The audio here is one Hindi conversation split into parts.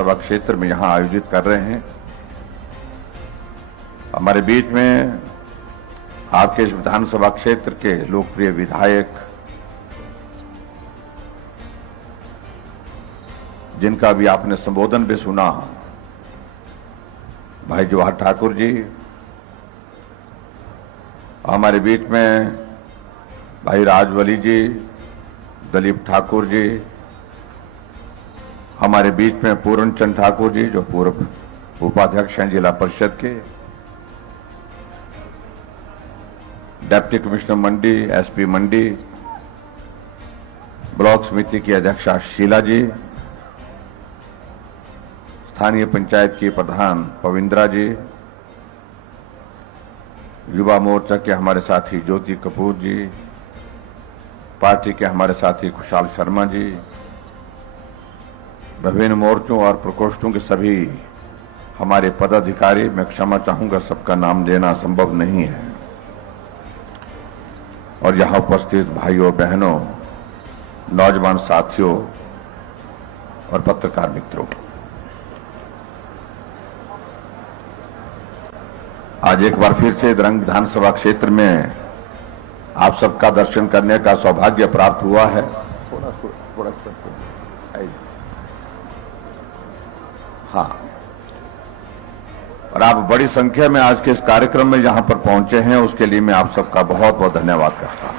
विधानसभा क्षेत्र में यहां आयोजित कर रहे हैं। हमारे बीच में आपके इस विधानसभा क्षेत्र के लोकप्रिय विधायक, जिनका भी आपने संबोधन भी सुना, भाई जवाहर ठाकुर जी। हमारे बीच में भाई राजवली जी, दलीप ठाकुर जी। हमारे बीच में पूर्ण चंद ठाकुर जी, जो पूर्व उपाध्यक्ष हैं जिला परिषद के। डिप्टी कमिश्नर मंडी, एसपी मंडी, ब्लॉक समिति की अध्यक्षा शीला जी, स्थानीय पंचायत की प्रधान पविंद्रा जी, युवा मोर्चा के हमारे साथी ज्योति कपूर जी, पार्टी के हमारे साथी खुशहाल शर्मा जी, विभिन्न मोर्चों और प्रकोष्ठों के सभी हमारे पदाधिकारी। मैं क्षमा चाहूंगा, सबका नाम लेना संभव नहीं है। और यहां उपस्थित भाइयों बहनों, नौजवान साथियों और पत्रकार मित्रों, आज एक बार फिर से द्रंग विधानसभा क्षेत्र में आप सबका दर्शन करने का सौभाग्य प्राप्त हुआ है। थोड़ा हाँ, और आप बड़ी संख्या में आज के इस कार्यक्रम में यहां पर पहुंचे हैं, उसके लिए मैं आप सबका बहुत बहुत धन्यवाद करता हूं।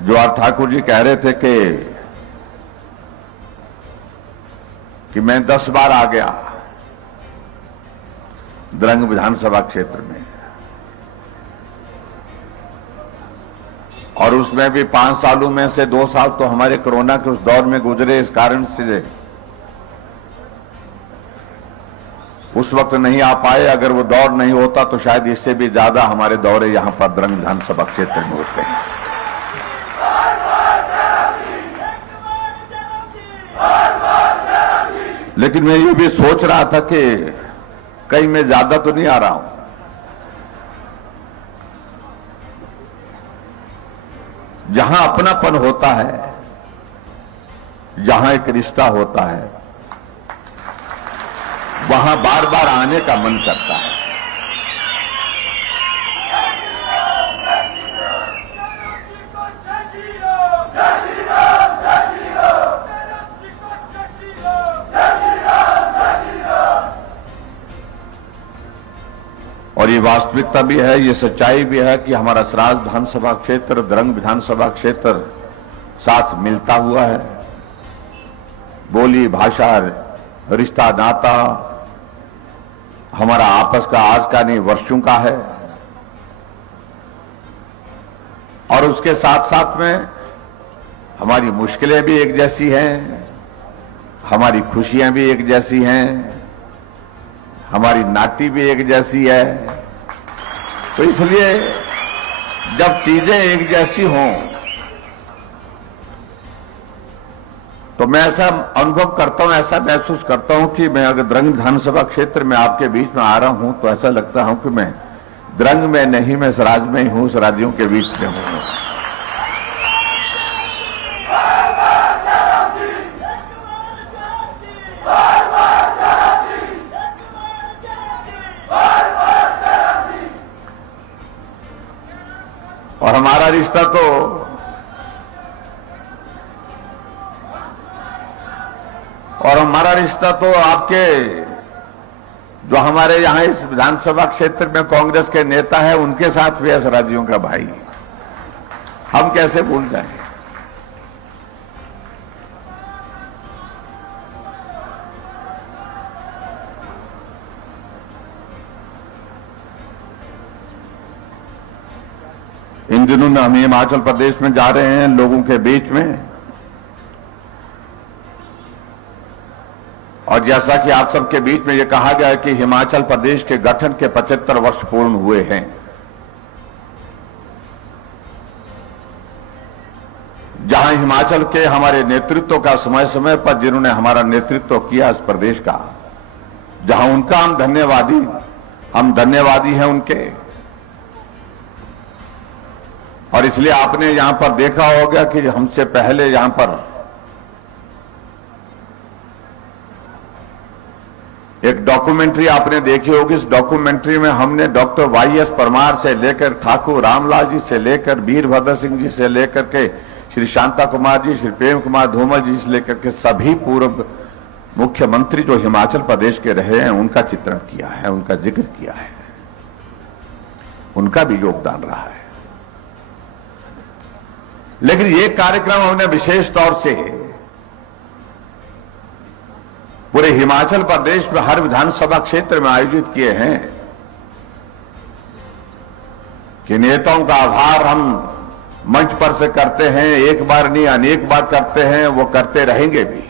जवाहर ठाकुर जी कह रहे थे कि मैं 10 बार आ गया द्रंग विधानसभा क्षेत्र में, और उसमें भी 5 सालों में से 2 साल तो हमारे कोरोना के उस दौर में गुजरे। इस कारण से उस वक्त नहीं आ पाए। अगर वो दौर नहीं होता तो शायद इससे भी ज्यादा हमारे दौरे यहां पर द्रंग विधानसभा क्षेत्र में होते हैं। लेकिन मैं ये भी सोच रहा था कि कहीं मैं ज्यादा तो नहीं आ रहा हूं। जहां अपनापन होता है, जहां एक रिश्ता होता है, वहां बार बार आने का मन करता है। और ये वास्तविकता भी है, ये सच्चाई भी है कि हमारा सराज विधानसभा क्षेत्र, द्रंग विधानसभा क्षेत्र साथ मिलता हुआ है। बोली भाषा, रिश्ता नाता हमारा आपस का आज का नहीं, वर्षों का है। और उसके साथ साथ में हमारी मुश्किलें भी एक जैसी हैं, हमारी खुशियां भी एक जैसी हैं, हमारी नाटी भी एक जैसी है। तो इसलिए जब चीजें एक जैसी हों तो मैं ऐसा अनुभव करता हूं, ऐसा महसूस करता हूं कि मैं अगर द्रंग विधानसभा क्षेत्र में आपके बीच में आ रहा हूं तो ऐसा लगता हूं कि मैं द्रंग में नहीं, मैं सराज में ही हूं, सराजियों के बीच में हूं। और हमारा रिश्ता तो आपके जो हमारे यहां इस विधानसभा क्षेत्र में कांग्रेस के नेता हैं उनके साथ भी है, सराजियों का भाई। हम कैसे भूल जाएंगे। इन दिनों में हम हिमाचल प्रदेश में जा रहे हैं, लोगों के बीच में। और जैसा कि आप सबके बीच में यह कहा गया है कि हिमाचल प्रदेश के गठन के 75 वर्ष पूर्ण हुए हैं। जहां हिमाचल के हमारे नेतृत्व का समय समय पर जिन्होंने हमारा नेतृत्व किया इस प्रदेश का, जहां उनका हम धन्यवादी हैं उनके। और इसलिए आपने यहां पर देखा होगा कि हमसे पहले यहां पर एक डॉक्यूमेंट्री आपने देखी होगी। इस डॉक्यूमेंट्री में हमने डॉक्टर वाई.एस. परमार से लेकर ठाकुर रामलाल जी से लेकर वीरभद्र सिंह जी से लेकर के श्री शांता कुमार जी, श्री प्रेम कुमार धूमल जी से लेकर के सभी पूर्व मुख्यमंत्री जो हिमाचल प्रदेश के रहे हैं उनका चित्रण किया है, उनका जिक्र किया है, उनका भी योगदान रहा है। लेकिन ये कार्यक्रम हमने विशेष तौर से पूरे हिमाचल प्रदेश में हर विधानसभा क्षेत्र में आयोजित किए हैं कि नेताओं का आभार हम मंच पर से करते हैं, एक बार नहीं अनेक बार करते हैं, वो करते रहेंगे भी।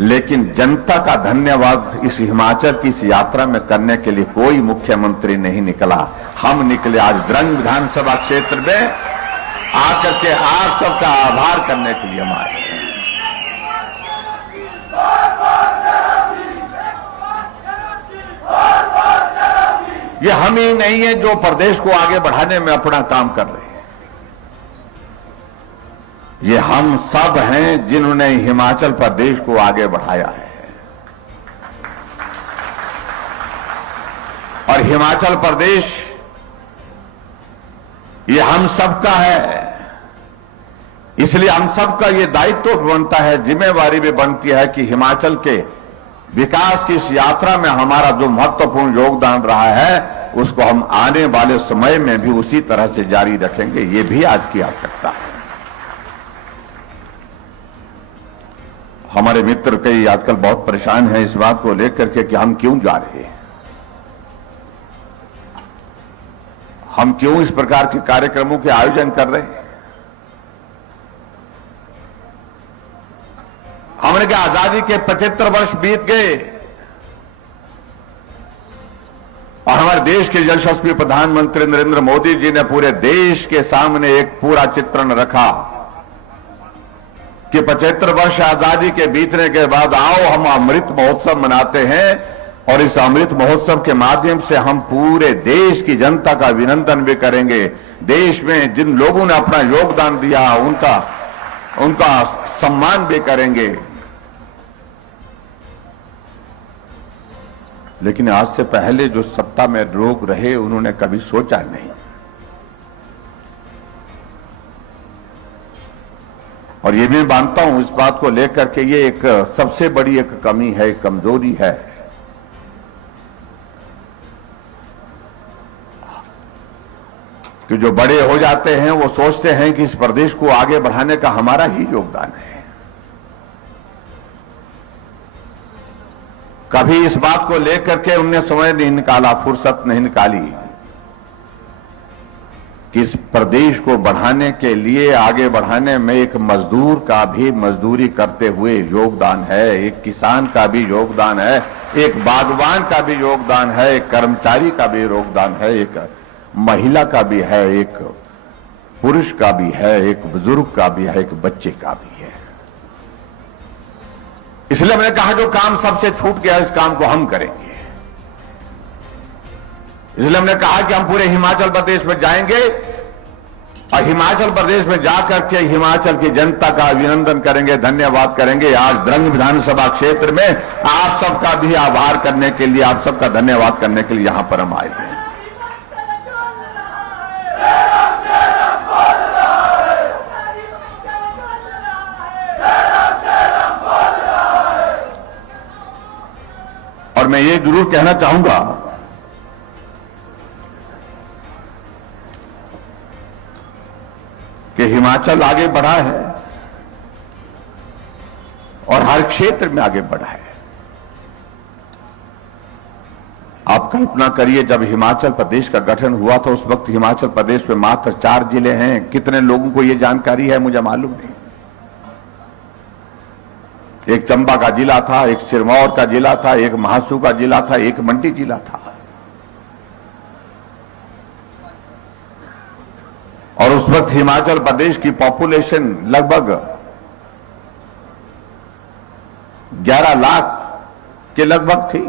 लेकिन जनता का धन्यवाद इस हिमाचल की इस यात्रा में करने के लिए कोई मुख्यमंत्री नहीं निकला। हम निकले आज द्रंग विधानसभा क्षेत्र में आकर के आप सबका आभार करने के लिए हम आए। ये हम ही नहीं है जो प्रदेश को आगे बढ़ाने में अपना काम कर रहे हैं, ये हम सब हैं जिन्होंने हिमाचल प्रदेश को आगे बढ़ाया है। और हिमाचल प्रदेश ये हम सबका है, इसलिए हम सबका ये दायित्व बनता है, जिम्मेवारी भी बनती है कि हिमाचल के विकास की इस यात्रा में हमारा जो महत्वपूर्ण योगदान रहा है उसको हम आने वाले समय में भी उसी तरह से जारी रखेंगे। ये भी आज की आवश्यकता है। हमारे मित्र कई आजकल बहुत परेशान हैं इस बात को लेकर के कि हम क्यों जा रहे हैं, हम क्यों इस प्रकार के कार्यक्रमों के आयोजन कर रहे हैं। हमने कहा आजादी के 75 वर्ष बीत गए और हमारे देश के यशस्वी प्रधानमंत्री नरेंद्र मोदी जी ने पूरे देश के सामने एक पूरा चित्रण रखा कि 75 वर्ष आजादी के बीतने के बाद आओ हम अमृत महोत्सव मनाते हैं और इस अमृत महोत्सव के माध्यम से हम पूरे देश की जनता का अभिनंदन भी करेंगे। देश में जिन लोगों ने अपना योगदान दिया उनका सम्मान भी करेंगे। लेकिन आज से पहले जो सत्ता में लोग रहे उन्होंने कभी सोचा नहीं, और ये भी मानता हूं इस बात को लेकर के ये एक सबसे बड़ी एक कमी है, एक कमजोरी है कि जो बड़े हो जाते हैं वो सोचते हैं कि इस प्रदेश को आगे बढ़ाने का हमारा ही योगदान है। कभी इस बात को लेकर के उनने समय नहीं निकाला, फुर्सत नहीं निकाली कि इस प्रदेश को बढ़ाने के लिए, आगे बढ़ाने में एक मजदूर का भी मजदूरी करते हुए योगदान है, एक किसान का भी योगदान है, एक बागवान का भी योगदान है, एक कर्मचारी का भी योगदान है, एक महिला का भी है, एक पुरुष का भी है, एक बुजुर्ग का भी है, एक बच्चे का भी है। इसलिए मैंने कहा जो काम सबसे छूट गया इस काम को हम करेंगे। इसलिए हमने कहा कि हम पूरे हिमाचल प्रदेश में जाएंगे और हिमाचल प्रदेश में जाकर के हिमाचल की जनता का अभिनंदन करेंगे, धन्यवाद करेंगे। आज द्रंग विधानसभा क्षेत्र में आप सबका भी आभार करने के लिए, आप सबका धन्यवाद करने के लिए यहां पर हम आए हैं। और मैं ये जरूर कहना चाहूंगा कि हिमाचल आगे बढ़ा है और हर क्षेत्र में आगे बढ़ा है। आप कल्पना करिए जब हिमाचल प्रदेश का गठन हुआ था उस वक्त हिमाचल प्रदेश में मात्र 4 जिले हैं। कितने लोगों को यह जानकारी है मुझे मालूम नहीं। एक चंबा का जिला था, एक सिरमौर का जिला था, एक महासू का जिला था, एक मंडी जिला था। और उस वक्त हिमाचल प्रदेश की पॉपुलेशन लगभग 11 लाख के लगभग थी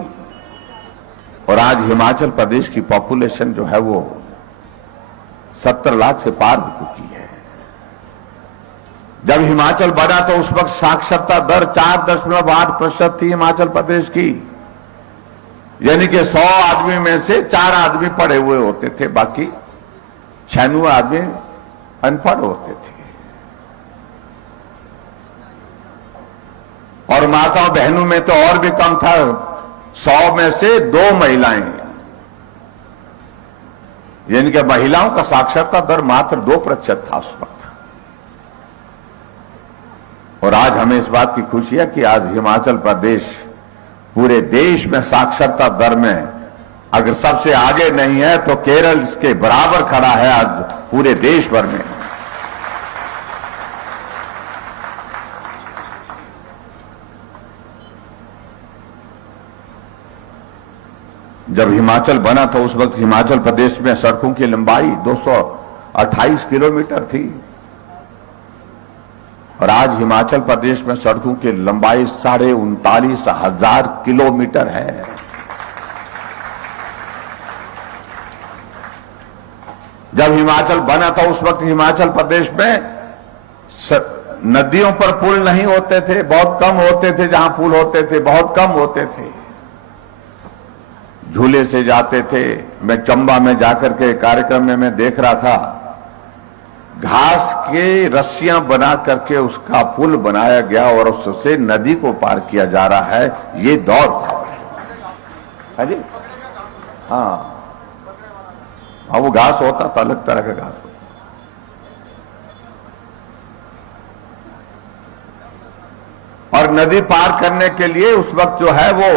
और आज हिमाचल प्रदेश की पॉपुलेशन जो है वो 70 लाख से पार हो चुकी है। जब हिमाचल बना तो उस वक्त साक्षरता दर 4.8% थी हिमाचल प्रदेश की, यानी कि 100 आदमी में से 4 आदमी पढ़े हुए होते थे, बाकी 96 आदमी अनपढ़ होते थे। और माताओं बहनों में तो और भी कम था, 100 में से 2 महिलाएं, यानी कि महिलाओं का साक्षरता दर मात्र 2% था उस वक्त। और आज हमें इस बात की खुशी है कि आज हिमाचल प्रदेश पूरे देश में साक्षरता दर में अगर सबसे आगे नहीं है तो केरल इसके बराबर खड़ा है आज पूरे देश भर में। जब हिमाचल बना तो उस वक्त हिमाचल प्रदेश में सड़कों की लंबाई 228 किलोमीटर थी और आज हिमाचल प्रदेश में सड़कों की लंबाई 39,500 किलोमीटर है। जब हिमाचल बना था उस वक्त हिमाचल प्रदेश में नदियों पर पुल नहीं होते थे, बहुत कम होते थे, जहां पुल होते थे बहुत कम होते थे, झूले से जाते थे। मैं चंबा में जाकर के कार्यक्रम में मैं देख रहा था, घास के रस्सियां बना करके उसका पुल बनाया गया और उससे नदी को पार किया जा रहा है। ये दौर था। हाँ जी, हाँ, वो घास होता था, अलग तरह का घास होता। और नदी पार करने के लिए उस वक्त जो है वो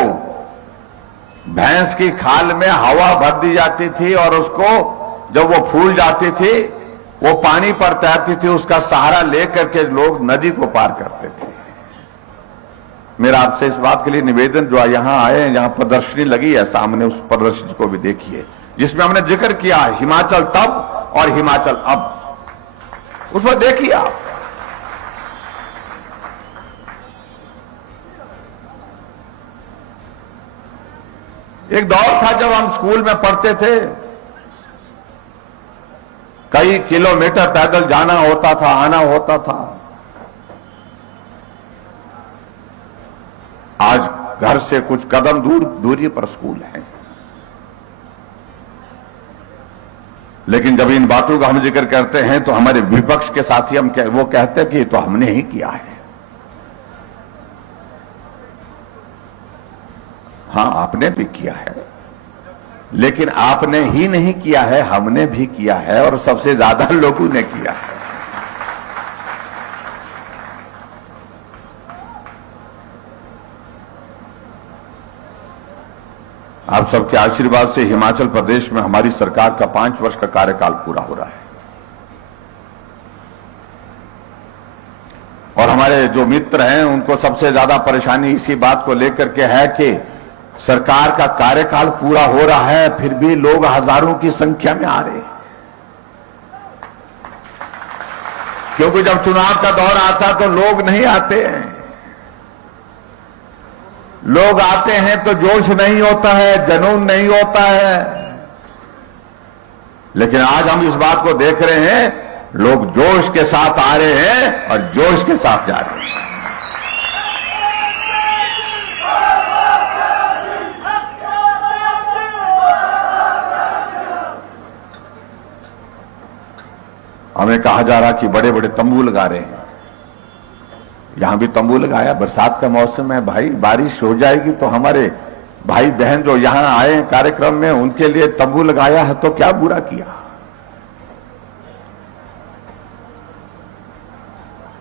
भैंस की खाल में हवा भर दी जाती थी और उसको जब वो फूल जाती थी वो पानी पर तैरती थी, उसका सहारा लेकर के लोग नदी को पार करते थे। मेरा आपसे इस बात के लिए निवेदन, जो यहां आए हैं, जहां प्रदर्शनी लगी है सामने, उस प्रदर्शनी को भी देखिए जिसमें हमने जिक्र किया हिमाचल तब और हिमाचल अब, उसमें देखिए आप। एक दौर था जब हम स्कूल में पढ़ते थे, कई किलोमीटर पैदल जाना होता था, आना होता था। आज घर से कुछ कदम दूरी पर स्कूल है। लेकिन जब इन बातों का हम जिक्र करते हैं तो हमारे विपक्ष के साथी वो कहते हैं कि तो हमने ही किया है। हाँ, आपने भी किया है, लेकिन आपने ही नहीं किया है, हमने भी किया है और सबसे ज्यादा लोगों ने किया है। आप सबके आशीर्वाद से हिमाचल प्रदेश में हमारी सरकार का 5 वर्ष का कार्यकाल पूरा हो रहा है। और हमारे जो मित्र हैं उनको सबसे ज्यादा परेशानी इसी बात को लेकर के है कि सरकार का कार्यकाल पूरा हो रहा है, फिर भी लोग हजारों की संख्या में आ रहे हैं। क्योंकि जब चुनाव का दौर आता तो लोग नहीं आते हैं। लोग आते हैं तो जोश नहीं होता है, जुनून नहीं होता है। लेकिन आज हम इस बात को देख रहे हैं, लोग जोश के साथ आ रहे हैं और जोश के साथ जा रहे हैं। हमें कहा जा रहा कि बड़े बड़े तंबू लगा रहे हैं। यहां भी तंबू लगाया, बरसात का मौसम है भाई, बारिश हो जाएगी तो हमारे भाई बहन जो यहां आए कार्यक्रम में उनके लिए तंबू लगाया है, तो क्या बुरा किया।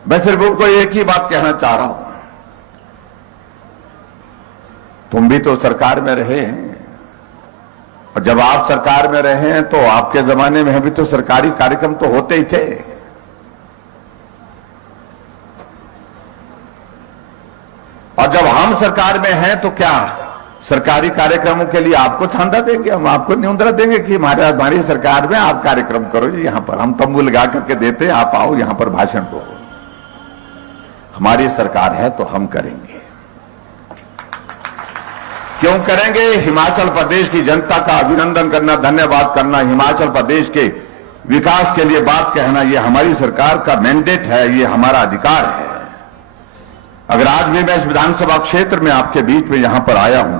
मैं सिर्फ उनको एक ही बात कहना चाह रहा हूं, तुम भी तो सरकार में रहे हैं, और जब आप सरकार में रहे हैं तो आपके जमाने में भी तो सरकारी कार्यक्रम तो होते ही थे। और जब हम सरकार में हैं तो क्या सरकारी कार्यक्रमों के लिए आपको चंदा देंगे? हम आपको निमंत्रण देंगे कि हमारी सरकार में आप कार्यक्रम करो जी, यहां पर हम तंबू लगा करके देते हैं, आप आओ यहां पर भाषण दो। हमारी सरकार है तो हम करेंगे। क्यों करेंगे? हिमाचल प्रदेश की जनता का अभिनंदन करना, धन्यवाद करना, हिमाचल प्रदेश के विकास के लिए बात कहना, ये हमारी सरकार का मैंडेट है, ये हमारा अधिकार है। अगर आज भी मैं इस विधानसभा क्षेत्र में आपके बीच में यहां पर आया हूं,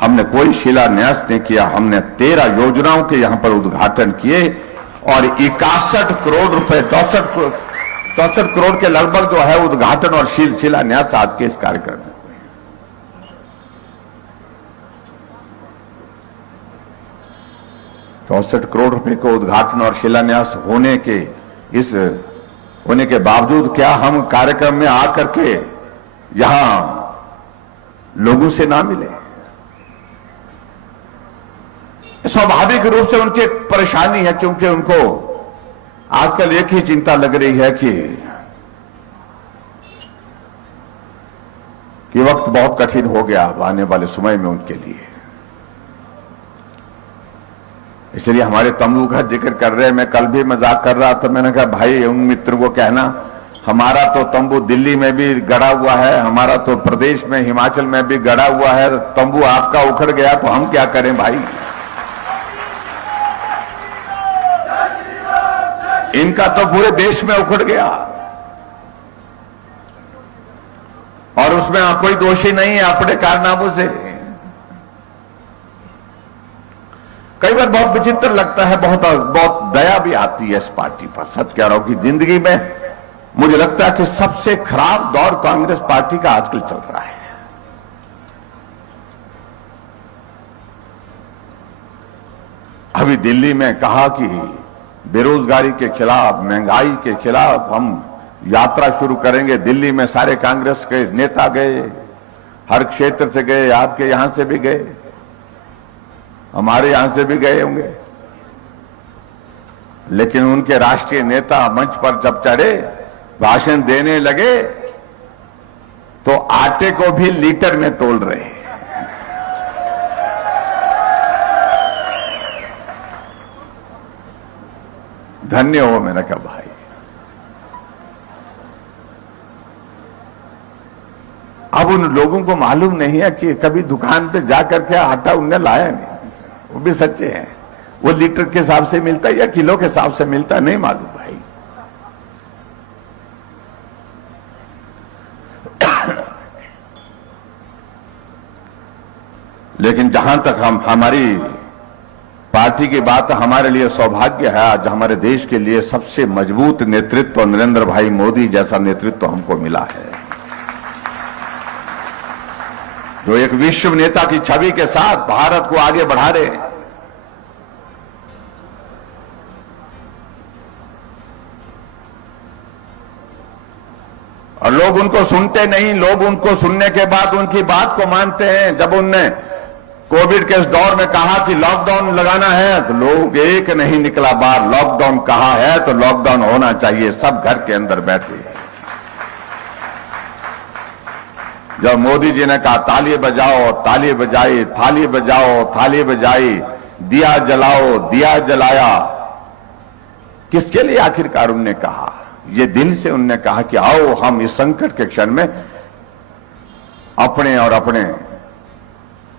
हमने कोई शिलान्यास नहीं किया, हमने 13 योजनाओं के यहां पर उद्घाटन किए और 61 करोड़ रुपए 64 करोड़ के लगभग जो है उद्घाटन और शिलान्यास आज के इस कार्यक्रम में। 64 करोड़ रुपए को उद्घाटन और शिलान्यास होने के बावजूद क्या हम कार्यक्रम में आकर के यहां लोगों से ना मिले? स्वाभाविक रूप से उनकी एक परेशानी है, क्योंकि उनको आजकल एक ही चिंता लग रही है कि वक्त बहुत कठिन हो गया आने वाले समय में उनके लिए। इसलिए हमारे तंबू का जिक्र कर रहे हैं। मैं कल भी मजाक कर रहा था, मैंने कहा भाई उन मित्र को कहना हमारा तो तंबू दिल्ली में भी गड़ा हुआ है, हमारा तो प्रदेश में हिमाचल में भी गड़ा हुआ है, तंबू आपका उखड़ गया तो हम क्या करें भाई? इनका तो पूरे देश में उखड़ गया और उसमें कोई दोषी नहीं है अपने कारनामों से। कई बार बहुत विचित्र लगता है, बहुत दया भी आती है इस पार्टी पर। सच कह रहा हूं कि जिंदगी में मुझे लगता है कि सबसे खराब दौर कांग्रेस पार्टी का आजकल चल रहा है। अभी दिल्ली में कहा कि बेरोजगारी के खिलाफ, महंगाई के खिलाफ हम यात्रा शुरू करेंगे। दिल्ली में सारे कांग्रेस के नेता गए, हर क्षेत्र से गए, आपके यहां से भी गए, हमारे यहां से भी गए होंगे। लेकिन उनके राष्ट्रीय नेता मंच पर जब चढ़े, भाषण देने लगे तो आटे को भी लीटर में तोल रहे हैं। धन्य हो, मैंने कहा भाई। अब उन लोगों को मालूम नहीं है कि कभी दुकान पे जाकर के आटा उनने लाया नहीं, वो भी सच्चे हैं। वो लीटर के हिसाब से मिलता है या किलो के हिसाब से मिलता है, नहीं मालूम भाई। लेकिन जहां तक हमारी पार्टी की बात, हमारे लिए सौभाग्य है आज हमारे देश के लिए सबसे मजबूत नेतृत्व नरेंद्र भाई मोदी जैसा नेतृत्व हमको मिला है, जो एक विश्व नेता की छवि के साथ भारत को आगे बढ़ा रहे हैं। और लोग उनको सुनते नहीं, लोग उनको सुनने के बाद उनकी बात को मानते हैं। जब उनने कोविड के इस दौर में कहा कि लॉकडाउन लगाना है, तो लोग एक नहीं निकला बाहर। लॉकडाउन कहा है तो लॉकडाउन होना चाहिए, सब घर के अंदर बैठे। जब मोदी जी ने कहा ताली बजाओ, ताली बजाई, थाली बजाओ, थाली बजाई, दिया जलाओ, दिया जलाया। किसके लिए आखिरकार उनने कहा? ये दिल से उनने कहा कि आओ हम इस संकट के क्षण में अपने और अपने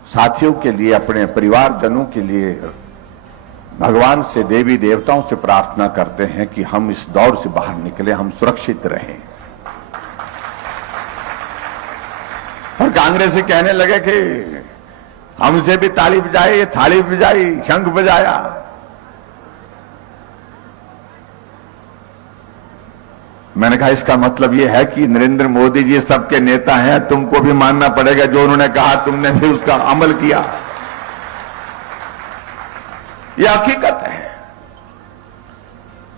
साथियों के लिए, अपने परिवारजनों के लिए भगवान से, देवी देवताओं से प्रार्थना करते हैं कि हम इस दौर से बाहर निकले, हम सुरक्षित रहें। और कांग्रेसी कहने लगे कि हमसे भी ताली बजाई, थाली बजाई, शंख बजाया। मैंने कहा इसका मतलब यह है कि नरेंद्र मोदी जी सबके नेता हैं, तुमको भी मानना पड़ेगा जो उन्होंने कहा, तुमने भी उसका अमल किया। यह हकीकत है।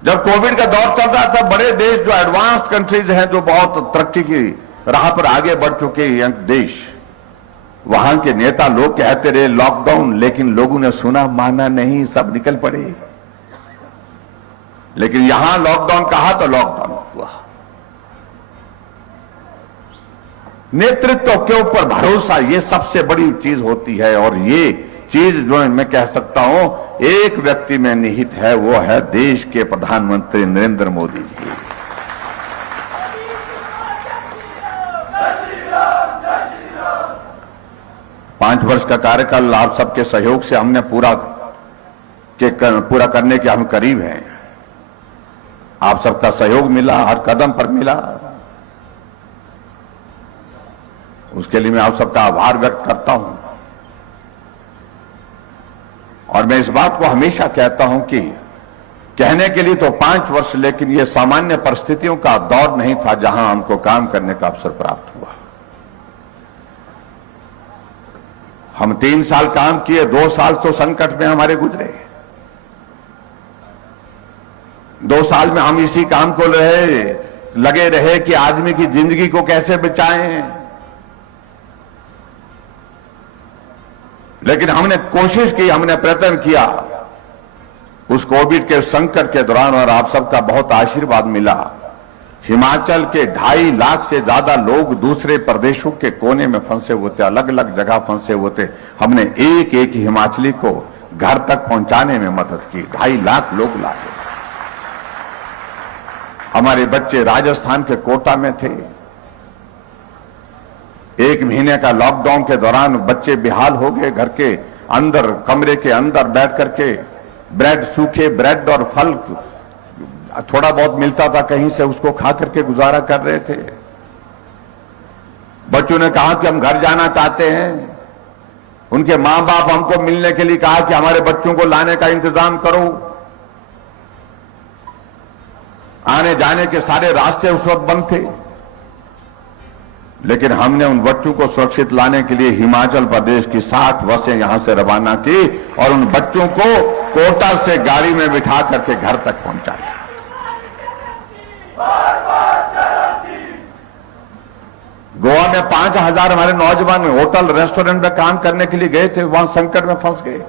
जब कोविड का दौर चल रहा था, बड़े देश जो एडवांस्ड कंट्रीज हैं, जो बहुत तरक्की की राह पर आगे बढ़ चुके हैं देश, वहां के नेता लोग कहते रहे लॉकडाउन, लेकिन लोगों ने सुना, माना नहीं, सब निकल पड़े। लेकिन यहां लॉकडाउन कहा तो लॉकडाउन हुआ। नेतृत्व के ऊपर भरोसा, ये सबसे बड़ी चीज होती है। और ये चीज जो मैं कह सकता हूं एक व्यक्ति में निहित है, वो है देश के प्रधानमंत्री नरेंद्र मोदी जी। पांच वर्ष का कार्यकाल आप सबके सहयोग से हमने पूरा पूरा करने के हम करीब हैं। आप सबका सहयोग मिला, हर कदम पर मिला, उसके लिए मैं आप सबका आभार व्यक्त करता हूं। और मैं इस बात को हमेशा कहता हूं कि कहने के लिए तो 5 वर्ष, लेकिन यह सामान्य परिस्थितियों का दौर नहीं था जहां हमको काम करने का अवसर प्राप्त हुआ। हम 3 साल काम किए, 2 साल तो संकट में हमारे गुजरे। 2 साल में हम इसी काम को लगे रहे कि आदमी की जिंदगी को कैसे बचाएं। लेकिन हमने कोशिश की, हमने प्रयत्न किया उस कोविड के संकट के दौरान, और आप सबका बहुत आशीर्वाद मिला। हिमाचल के 2.5 लाख से ज्यादा लोग दूसरे प्रदेशों के कोने में फंसे हुए थे, अलग अलग जगह फंसे हुए थे। हमने एक एक हिमाचली को घर तक पहुंचाने में मदद की। 2.5 लाख लोग लाए। हमारे बच्चे राजस्थान के कोटा में थे। 1 महीने का लॉकडाउन के दौरान बच्चे बेहाल हो गए। घर के अंदर, कमरे के अंदर बैठ करके ब्रेड, सूखे ब्रेड और फल थोड़ा बहुत मिलता था कहीं से, उसको खा करके गुजारा कर रहे थे। बच्चों ने कहा कि हम घर जाना चाहते हैं। उनके मां बाप हमको मिलने के लिए कहा कि हमारे बच्चों को लाने का इंतजाम करो। आने जाने के सारे रास्ते उस वक्त बंद थे, लेकिन हमने उन बच्चों को सुरक्षित लाने के लिए हिमाचल प्रदेश की 60 बसें यहां से रवाना की और उन बच्चों को कोटा से गाड़ी में बिठा करके घर तक पहुंचाया। गोवा में 5,000 हमारे नौजवान होटल रेस्टोरेंट में काम करने के लिए गए थे, वहां संकट में फंस गए।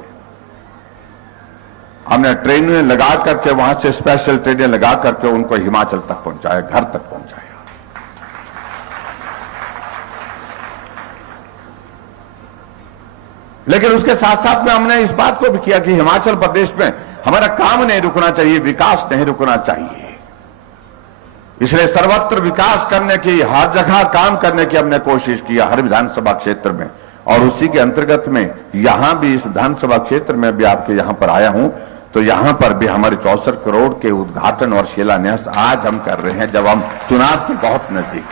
हमने ट्रेनें लगा करके, वहां से स्पेशल ट्रेनें लगा करके उनको हिमाचल तक पहुंचाया, घर तक पहुंचाया। लेकिन उसके साथ साथ में हमने इस बात को भी किया कि हिमाचल प्रदेश में हमारा काम नहीं रुकना चाहिए, विकास नहीं रुकना चाहिए। इसलिए सर्वत्र विकास करने की, हर जगह काम करने की हमने कोशिश की, हर विधानसभा क्षेत्र में। और उसी के अंतर्गत में यहां भी, इस विधानसभा क्षेत्र में भी आपके यहां पर आया हूं, तो यहां पर भी हमारे 64 करोड़ के उद्घाटन और शिलान्यास आज हम कर रहे हैं, जब हम चुनाव के बहुत नजदीक।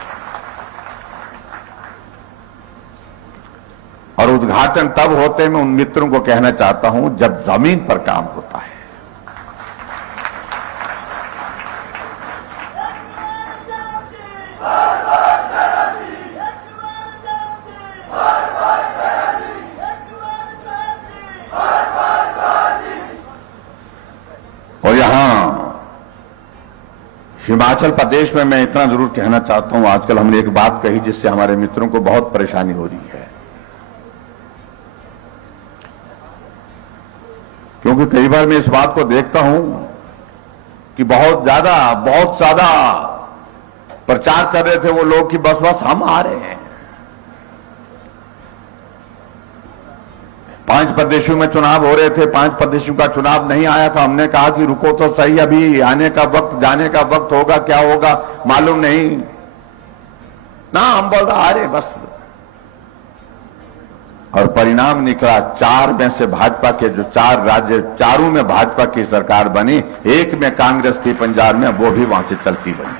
और उद्घाटन तब होते, मैं उन मित्रों को कहना चाहता हूं, जब जमीन पर काम होता है। और यहां हिमाचल प्रदेश में मैं इतना जरूर कहना चाहता हूं, आजकल हमने एक बात कही जिससे हमारे मित्रों को बहुत परेशानी हो रही है। क्योंकि कई बार मैं इस बात को देखता हूं कि बहुत ज्यादा प्रचार कर रहे थे वो लोग कि बस हम आ रहे हैं। 5 प्रदेशों में चुनाव हो रहे थे, 5 प्रदेशों का चुनाव नहीं आया था। हमने कहा कि रुको तो सही, अभी आने का वक्त, जाने का वक्त होगा, क्या होगा मालूम नहीं ना। हम बोल रहे आ रहे बस। और परिणाम निकला, 4 में से भाजपा के जो 4 राज्य, चारों में भाजपा की सरकार बनी, 1 में कांग्रेस थी पंजाब में, वो भी वहां से चलती बनी।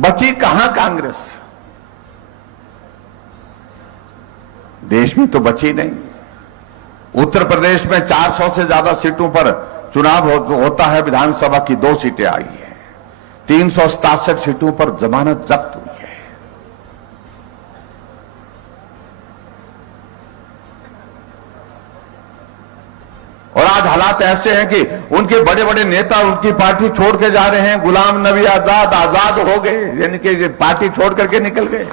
बची कहां कांग्रेस? देश में तो बची नहीं। उत्तर प्रदेश में 400 से ज्यादा सीटों पर चुनाव होता है, विधानसभा की 2 सीटें आई है। 367 सीटों पर जमानत जब्त हुई है। और आज हालात ऐसे हैं कि उनके बड़े बड़े नेता उनकी पार्टी छोड़ के जा रहे हैं। गुलाम नबी आजाद हो गए, यानी कि पार्टी छोड़ करके निकल गए।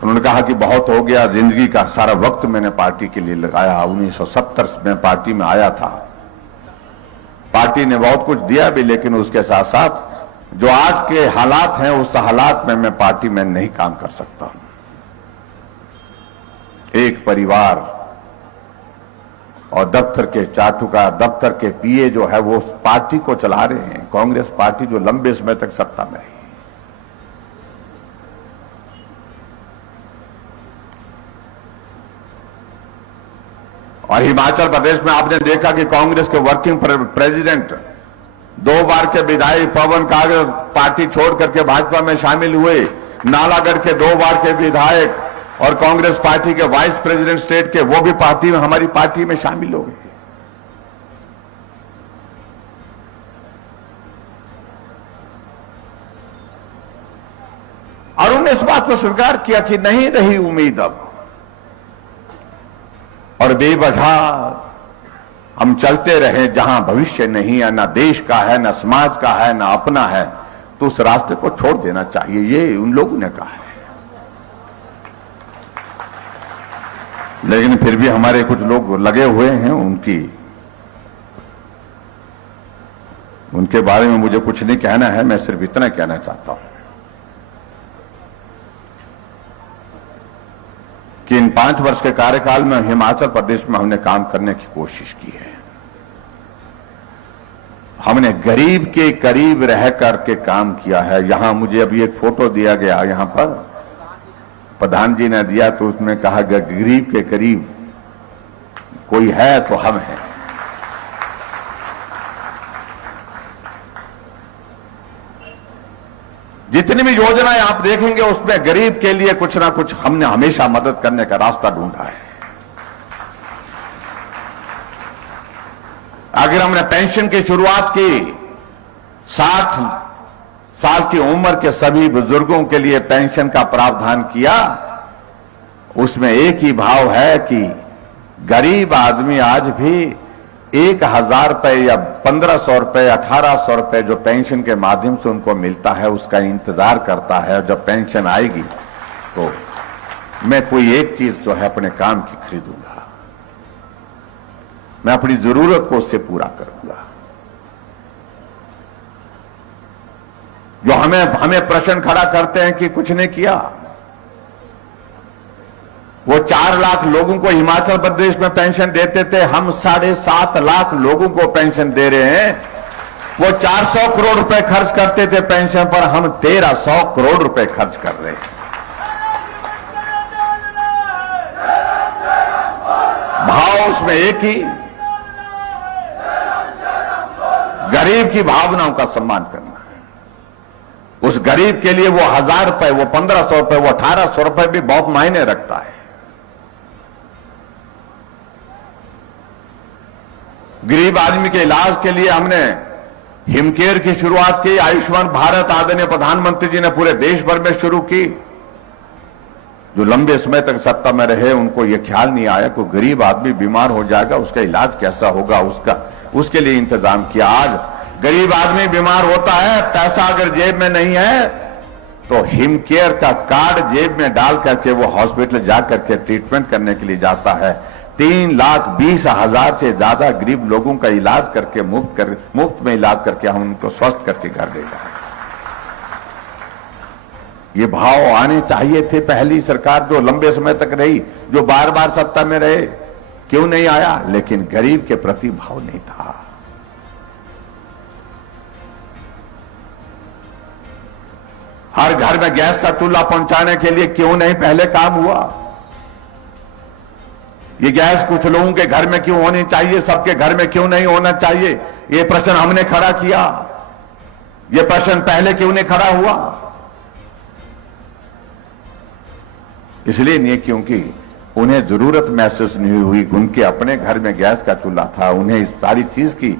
उन्होंने कहा कि बहुत हो गया, जिंदगी का सारा वक्त मैंने पार्टी के लिए लगाया। 1970 में पार्टी में आया था, पार्टी ने बहुत कुछ दिया भी, लेकिन उसके साथ साथ जो आज के हालात हैं, उस हालात में मैं पार्टी में नहीं काम कर सकता हूं। एक परिवार और दफ्तर के चाटुका, दफ्तर के पीए जो है वो पार्टी को चला रहे हैं। कांग्रेस पार्टी जो लंबे समय तक सत्ता में रही, और हिमाचल प्रदेश में आपने देखा कि कांग्रेस के वर्किंग प्रेसिडेंट 2 बार के विधायक पवन काजल पार्टी छोड़ करके भाजपा में शामिल हुए, नालागढ़ के 2 बार के विधायक और कांग्रेस पार्टी के वाइस प्रेसिडेंट स्टेट के वो भी पार्टी में हमारी पार्टी में शामिल हो गए। और उन्होंने इस बात को स्वीकार किया कि नहीं रही उम्मीद अब, और बेवजह हम चलते रहे जहां भविष्य नहीं है, ना देश का है, ना समाज का है, ना अपना है, तो उस रास्ते को छोड़ देना चाहिए, ये उन लोगों ने कहा है। लेकिन फिर भी हमारे कुछ लोग लगे हुए हैं, उनके बारे में मुझे कुछ नहीं कहना है, मैं सिर्फ इतना कहना चाहता हूं कि इन 5 वर्ष के कार्यकाल में हिमाचल प्रदेश में हमने काम करने की कोशिश की है। हमने गरीब के करीब रह करके काम किया है। यहां मुझे अभी एक फोटो दिया गया, यहां पर प्रधान जी ने दिया, तो उसमें कहा गया गरीब के करीब कोई है तो हम हैं। जितनी भी योजनाएं आप देखेंगे उसमें गरीब के लिए कुछ ना कुछ हमने हमेशा मदद करने का रास्ता ढूंढा है। अगर हमने पेंशन की शुरुआत की, 60 साल की उम्र के सभी बुजुर्गों के लिए पेंशन का प्रावधान किया, उसमें एक ही भाव है कि गरीब आदमी आज भी 1000 रुपए या 1500 रुपए, 1800 रुपए जो पेंशन के माध्यम से उनको मिलता है, उसका इंतजार करता है। जब पेंशन आएगी तो मैं कोई एक चीज जो है अपने काम की खरीदूंगा, मैं अपनी जरूरत को उससे पूरा करूंगा। जो हमें प्रश्न खड़ा करते हैं कि कुछ नहीं किया, वो 4 लाख लोगों को हिमाचल प्रदेश में पेंशन देते थे, हम 7.5 लाख लोगों को पेंशन दे रहे हैं। वो 400 करोड़ रुपए खर्च करते थे पेंशन पर, हम 1300 करोड़ रुपए खर्च कर रहे हैं। भाव उसमें एक ही, गरीब की भावनाओं का सम्मान करना है। उस गरीब के लिए वो 1000 रुपए, वो 1500 रुपए, वो 1800 रुपए भी बहुत मायने रखता है। गरीब आदमी के इलाज के लिए हमने हिमकेयर की शुरुआत की। आयुष्मान भारत आदरणीय प्रधानमंत्री जी ने पूरे देश भर में शुरू की। जो लंबे समय तक सत्ता में रहे उनको यह ख्याल नहीं आया कि गरीब आदमी बीमार हो जाएगा, उसका इलाज कैसा होगा, उसके लिए इंतजाम किया। आज गरीब आदमी बीमार होता है, पैसा अगर जेब में नहीं है तो हिमकेयर का कार्ड जेब में डाल करके वो हॉस्पिटल जाकर के ट्रीटमेंट करने के लिए जाता है। 3,20,000 से ज्यादा गरीब लोगों का इलाज करके मुफ्त में इलाज करके हम उनको स्वस्थ करके घर ले जाए। ये भाव आने चाहिए थे। पहली सरकार जो लंबे समय तक रही, जो बार बार सत्ता में रहे, क्यों नहीं आया? लेकिन गरीब के प्रति भाव नहीं था। हर घर में गैस का चूल्हा पहुंचाने के लिए क्यों नहीं पहले काम हुआ? ये गैस कुछ लोगों के घर में क्यों होनी चाहिए, सबके घर में क्यों नहीं होना चाहिए? ये प्रश्न हमने खड़ा किया। ये प्रश्न पहले क्यों नहीं खड़ा हुआ? इसलिए नहीं क्योंकि उन्हें जरूरत महसूस नहीं हुई। उनके अपने घर में गैस का चूल्हा था, उन्हें इस सारी चीज की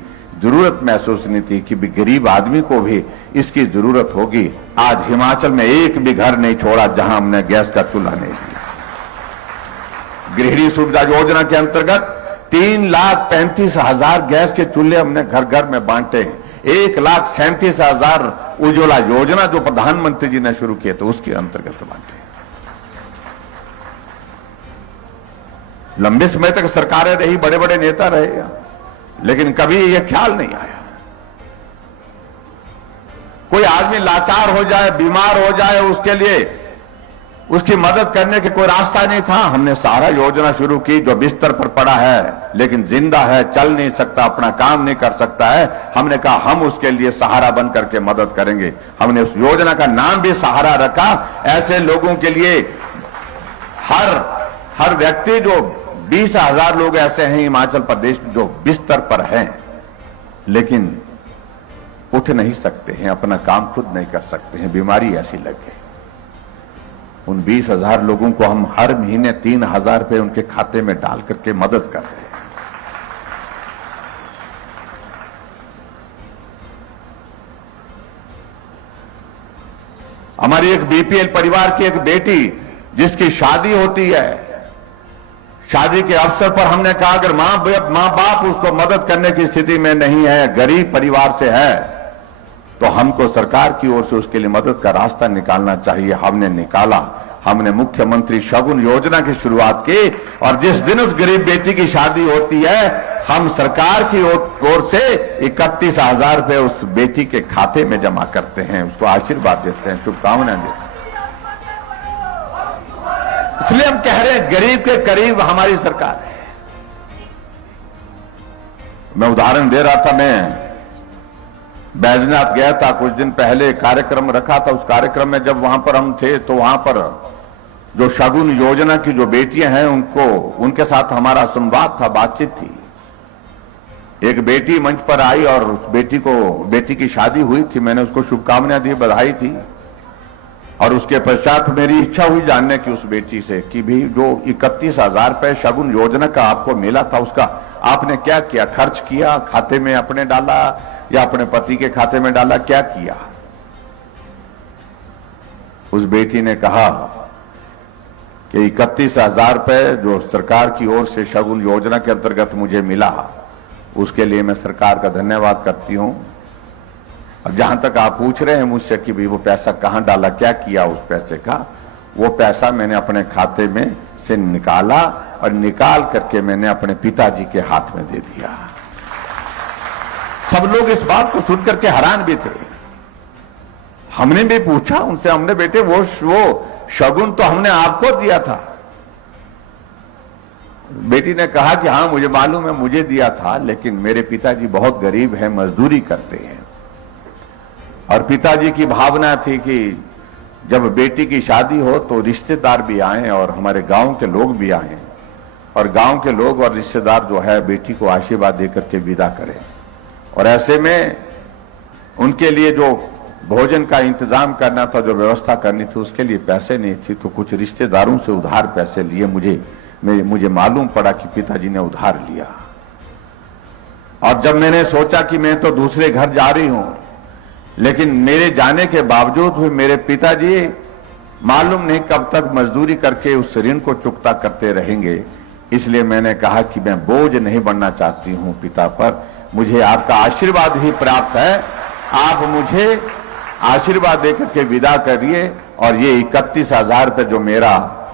जरूरत महसूस नहीं थी कि गरीब आदमी को भी इसकी जरूरत होगी। आज हिमाचल में एक भी घर नहीं छोड़ा जहां हमने गैस का चूल्हा नहीं दिया। गृहिणी सुविधा योजना के अंतर्गत 3,35,000 गैस के चूल्हे हमने घर घर में बांटे हैं। 1,37,000 उज्ज्वला योजना जो प्रधानमंत्री जी ने शुरू किए थे उसके अंतर्गत बांटे। लंबे समय तक सरकारें रही, बड़े बड़े नेता रहे, लेकिन कभी यह ख्याल नहीं आया। कोई आदमी लाचार हो जाए, बीमार हो जाए, उसके लिए उसकी मदद करने के कोई रास्ता नहीं था। हमने सारा योजना शुरू की। जो बिस्तर पर पड़ा है लेकिन जिंदा है, चल नहीं सकता, अपना काम नहीं कर सकता है, हमने कहा हम उसके लिए सहारा बन करके मदद करेंगे। हमने उस योजना का नाम भी सहारा रखा। ऐसे लोगों के लिए हर व्यक्ति जो 20,000 लोग ऐसे हैं हिमाचल प्रदेश में जो बिस्तर पर हैं, लेकिन उठ नहीं सकते हैं, अपना काम खुद नहीं कर सकते हैं, बीमारी ऐसी लग गई। उन 20,000 लोगों को हम हर महीने 3,000 रुपए उनके खाते में डाल करके मदद कर रहे हैं। हमारी एक बीपीएल परिवार की एक बेटी जिसकी शादी होती है, शादी के अवसर पर हमने कहा अगर मां बाप उसको मदद करने की स्थिति में नहीं है, गरीब परिवार से है, तो हमको सरकार की ओर से उसके लिए मदद का रास्ता निकालना चाहिए। हमने निकाला, हमने मुख्यमंत्री शगुन योजना की शुरुआत की, और जिस दिन उस गरीब बेटी की शादी होती है, हम सरकार की ओर से 31,000 रुपए उस बेटी के खाते में जमा करते हैं, उसको आशीर्वाद देते हैं, शुभकामनाएं देते हैं। इसलिए हम कह रहे हैं गरीब के करीब हमारी सरकार है। मैं उदाहरण दे रहा था, मैं बैजनाथ गया था कुछ दिन पहले, कार्यक्रम रखा था। उस कार्यक्रम में जब वहां पर हम थे तो वहां पर जो शगुन योजना की जो बेटियां हैं उनके साथ हमारा संवाद था, बातचीत थी। एक बेटी मंच पर आई और उस बेटी की शादी हुई थी, मैंने उसको शुभकामनाएं दी, बधाई थी, और उसके पश्चात मेरी इच्छा हुई जानने की उस बेटी से कि भी जो 31,000 रुपए शगुन योजना का आपको मिला था, उसका आपने क्या किया, खर्च किया, खाते में अपने डाला या अपने पति के खाते में डाला, क्या किया? उस बेटी ने कहा कि 31,000 रुपए जो सरकार की ओर से शगुन योजना के अंतर्गत मुझे मिला, उसके लिए मैं सरकार का धन्यवाद करती हूं। और जहां तक आप पूछ रहे हैं मुझसे कि भाई वो पैसा कहां डाला, क्या किया उस पैसे का, वो पैसा मैंने अपने खाते में से निकाला और निकाल करके मैंने अपने पिताजी के हाथ में दे दिया। सब लोग इस बात को सुन करके हैरान भी थे। हमने भी पूछा उनसे, हमने बेटे वो शगुन तो हमने आपको दिया था। बेटी ने कहा कि हाँ मुझे मालूम है, मुझे दिया था, लेकिन मेरे पिताजी बहुत गरीब हैं, मजदूरी करते हैं, और पिताजी की भावना थी कि जब बेटी की शादी हो तो रिश्तेदार भी आए और हमारे गांव के लोग भी आए, और गांव के लोग और रिश्तेदार जो है बेटी को आशीर्वाद देकर के विदा करें। और ऐसे में उनके लिए जो भोजन का इंतजाम करना था, जो व्यवस्था करनी थी, उसके लिए पैसे नहीं थी, तो कुछ रिश्तेदारों से उधार पैसे लिए। मुझे मालूम पड़ा कि पिताजी ने उधार लिया। और जब मैंने सोचा कि मैं तो दूसरे घर जा रही हूं, लेकिन मेरे जाने के बावजूद भी मेरे पिताजी मालूम नहीं कब तक मजदूरी करके उस ऋण को चुकता करते रहेंगे, इसलिए मैंने कहा कि मैं बोझ नहीं बनना चाहती हूं पिता पर, मुझे आपका आशीर्वाद ही प्राप्त है, आप मुझे आशीर्वाद देकर के विदा करिए। और ये 31,000 रुपए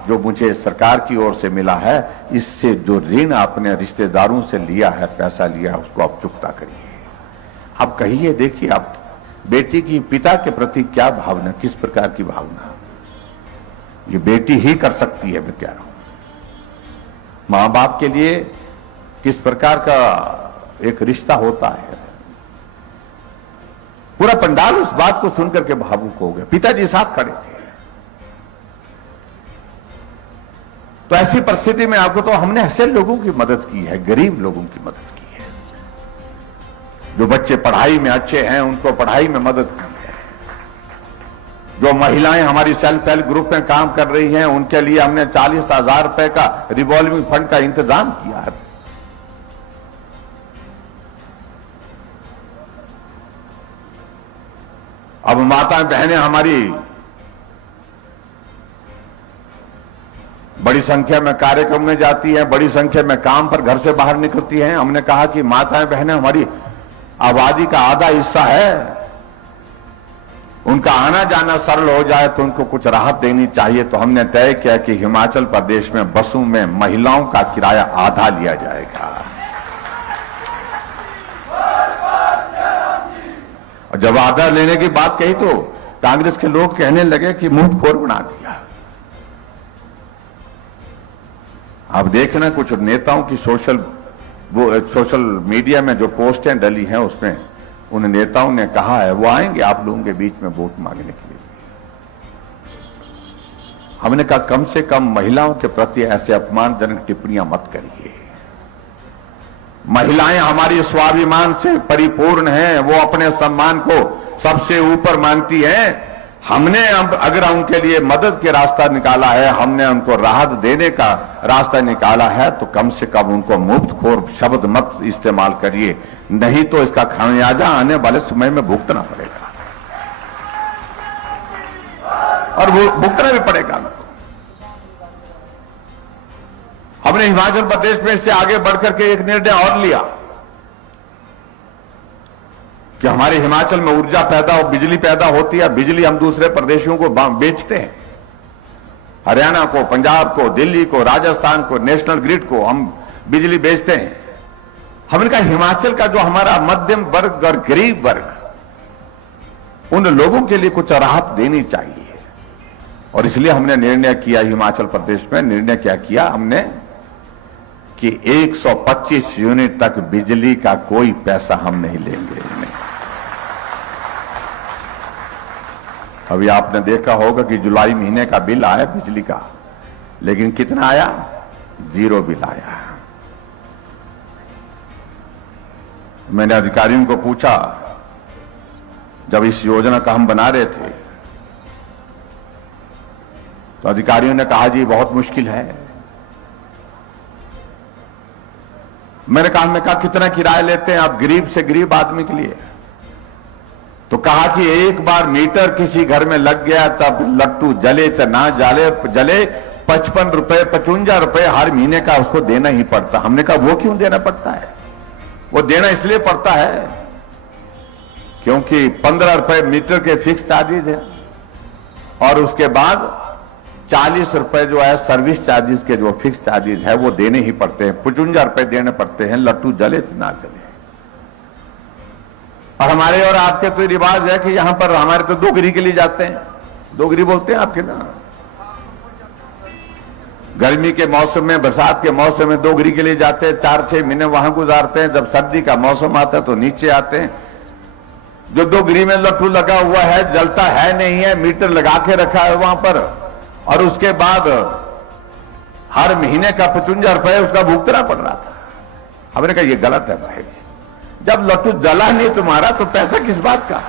जो मुझे सरकार की ओर से मिला है, इससे जो ऋण आपने रिश्तेदारों से लिया है, पैसा लिया है, उसको आप चुकता करिए। आप कहिए, देखिए आप बेटी की पिता के प्रति क्या भावना, किस प्रकार की भावना ये बेटी ही कर सकती है। मैं कह रहा हूं मां बाप के लिए किस प्रकार का एक रिश्ता होता है। पूरा पंडाल उस बात को सुनकर के भावुक हो गया। पिताजी साथ खड़े थे। तो ऐसी परिस्थिति में आपको तो हमने ऐसे लोगों की मदद की है, गरीब लोगों की मदद की है, जो बच्चे पढ़ाई में अच्छे हैं उनको पढ़ाई में मदद की है, जो महिलाएं हमारी सेल्फ हेल्प ग्रुप में काम कर रही हैं उनके लिए हमने 40,000 रुपए का रिवॉल्विंग फंड का इंतजाम किया है। अब माताएं बहनें हमारी बड़ी संख्या में कार्यक्रम में जाती हैं, बड़ी संख्या में काम पर घर से बाहर निकलती हैं। हमने कहा कि माताएं बहनें हमारी आबादी का आधा हिस्सा है, उनका आना जाना सरल हो जाए तो उनको कुछ राहत देनी चाहिए। तो हमने तय किया कि हिमाचल प्रदेश में बसों में महिलाओं का किराया आधा लिया जाएगा। और जब आधा लेने की बात कही तो कांग्रेस के लोग कहने लगे कि मुंहखोर बना दिया। आप देखना कुछ नेताओं की सोशल मीडिया में जो पोस्टें डली हैं उसमें उन नेताओं ने कहा है वो आएंगे आप लोगों के बीच में वोट मांगने के लिए। हमने कहा कम से कम महिलाओं के प्रति ऐसे अपमानजनक टिप्पणियां मत करिए। महिलाएं हमारी स्वाभिमान से परिपूर्ण हैं, वो अपने सम्मान को सबसे ऊपर मानती हैं। हमने अगर उनके लिए मदद के रास्ता निकाला है, हमने उनको राहत देने का रास्ता निकाला है, तो कम से कम उनको मुफ्तखोर शब्द मत इस्तेमाल करिए, नहीं तो इसका खामियाजा आने वाले समय में भुगतना पड़ेगा, और वो भुगतना भी पड़ेगा। हमने हिमाचल प्रदेश में इससे आगे बढ़कर के एक निर्णय और लिया कि हमारे हिमाचल में ऊर्जा पैदा हो, बिजली पैदा होती है, बिजली हम दूसरे प्रदेशों को बेचते हैं, हरियाणा को, पंजाब को, दिल्ली को, राजस्थान को, नेशनल ग्रिड को हम बिजली बेचते हैं। हमने कहा हिमाचल का जो हमारा मध्यम वर्ग और गरीब वर्ग, उन लोगों के लिए कुछ राहत देनी चाहिए, और इसलिए हमने निर्णय किया हिमाचल प्रदेश में, निर्णय क्या किया हमने कि 125 यूनिट तक बिजली का कोई पैसा हम नहीं लेंगे। अभी आपने देखा होगा कि जुलाई महीने का बिल आया बिजली का, लेकिन कितना आया? 0 बिल आया। मैंने अधिकारियों को पूछा, जब इस योजना का हम बना रहे थे, तो अधिकारियों ने कहा जी बहुत मुश्किल है। मैंने कहा कितना किराया लेते हैं आप गरीब से गरीब आदमी के लिए? तो कहा कि एक बार मीटर किसी घर में लग गया तब लट्टू जले चाहे ना जले 55 रुपए 55 रुपए हर महीने का उसको देना ही पड़ता। हमने कहा वो क्यों देना पड़ता है? वो देना इसलिए पड़ता है क्योंकि 15 रुपए मीटर के फिक्स चार्जेज है, और उसके बाद 40 रुपए जो है सर्विस चार्जेस के जो फिक्स चार्जेस है वो देने ही पड़ते हैं। 55 रुपए देने पड़ते हैं, लट्टू जले ना जले। और हमारे और आपके तो रिवाज है कि यहां पर हमारे तो दोगरी के लिए जाते हैं, दोगरी बोलते हैं आपके ना, गर्मी के मौसम में, बरसात के मौसम में दोगरी के लिए जाते हैं, 4-6 महीने वहां गुजारते हैं। जब सर्दी का मौसम आता है तो नीचे आते हैं। जो दोगरी में लट्टू लगा हुआ है, जलता है नहीं है, मीटर लगा के रखा है वहां पर, और उसके बाद हर महीने का 55 रुपए उसका भुगतना पड़ रहा था। हमने कहा यह गलत है भाई, जब लट्टू जला नहीं तुम्हारा तो पैसा किस बात का?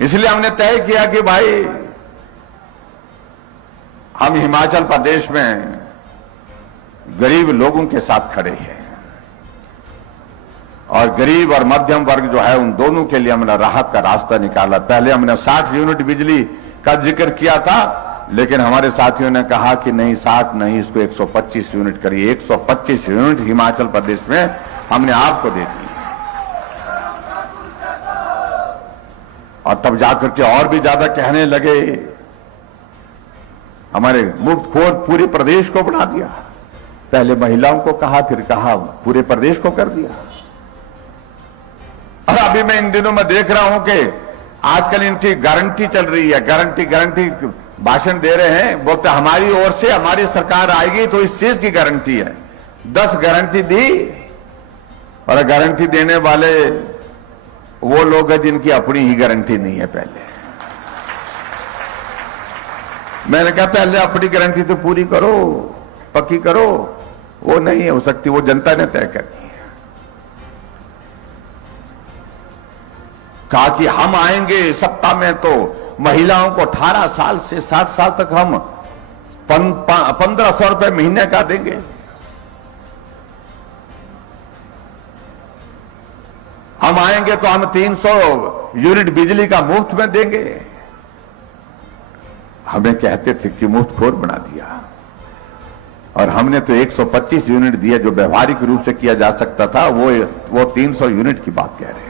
इसलिए हमने तय किया कि भाई हम हिमाचल प्रदेश में गरीब लोगों के साथ खड़े हैं, और गरीब और मध्यम वर्ग जो है उन दोनों के लिए हमने राहत का रास्ता निकाला। पहले हमने 60 यूनिट बिजली का जिक्र किया था, लेकिन हमारे साथियों ने कहा कि नहीं 60 नहीं, इसको 125 यूनिट करिए। 125 यूनिट हिमाचल प्रदेश में हमने आपको दे दी, और तब जाकर के और भी ज्यादा कहने लगे, हमारे मुफ्तखोर पूरे प्रदेश को बढ़ा दिया। पहले महिलाओं को कहा, फिर कहा पूरे प्रदेश को कर दिया। और अभी मैं इन दिनों में देख रहा हूं कि आजकल इनकी गारंटी चल रही है, गारंटी भाषण दे रहे हैं, बोलते हमारी ओर से हमारी सरकार आएगी तो इस चीज की गारंटी है। 10 गारंटी दी, और गारंटी देने वाले वो लोग हैं जिनकी अपनी ही गारंटी नहीं है। पहले मैंने कहा पहले अपनी गारंटी तो पूरी करो, पक्की करो। वो नहीं हो सकती, वो जनता ने तय करनी है। कहा कि हम आएंगे सत्ता में तो महिलाओं को 18 साल से 60 साल तक हम 1500 रुपए महीने का देंगे। हम आएंगे तो हम 300 यूनिट बिजली का मुफ्त में देंगे। हमें कहते थे कि मुफ्तखोर बना दिया, और हमने तो 125 यूनिट दिए जो व्यवहारिक रूप से किया जा सकता था, वो 300 यूनिट की बात कह रहे हैं।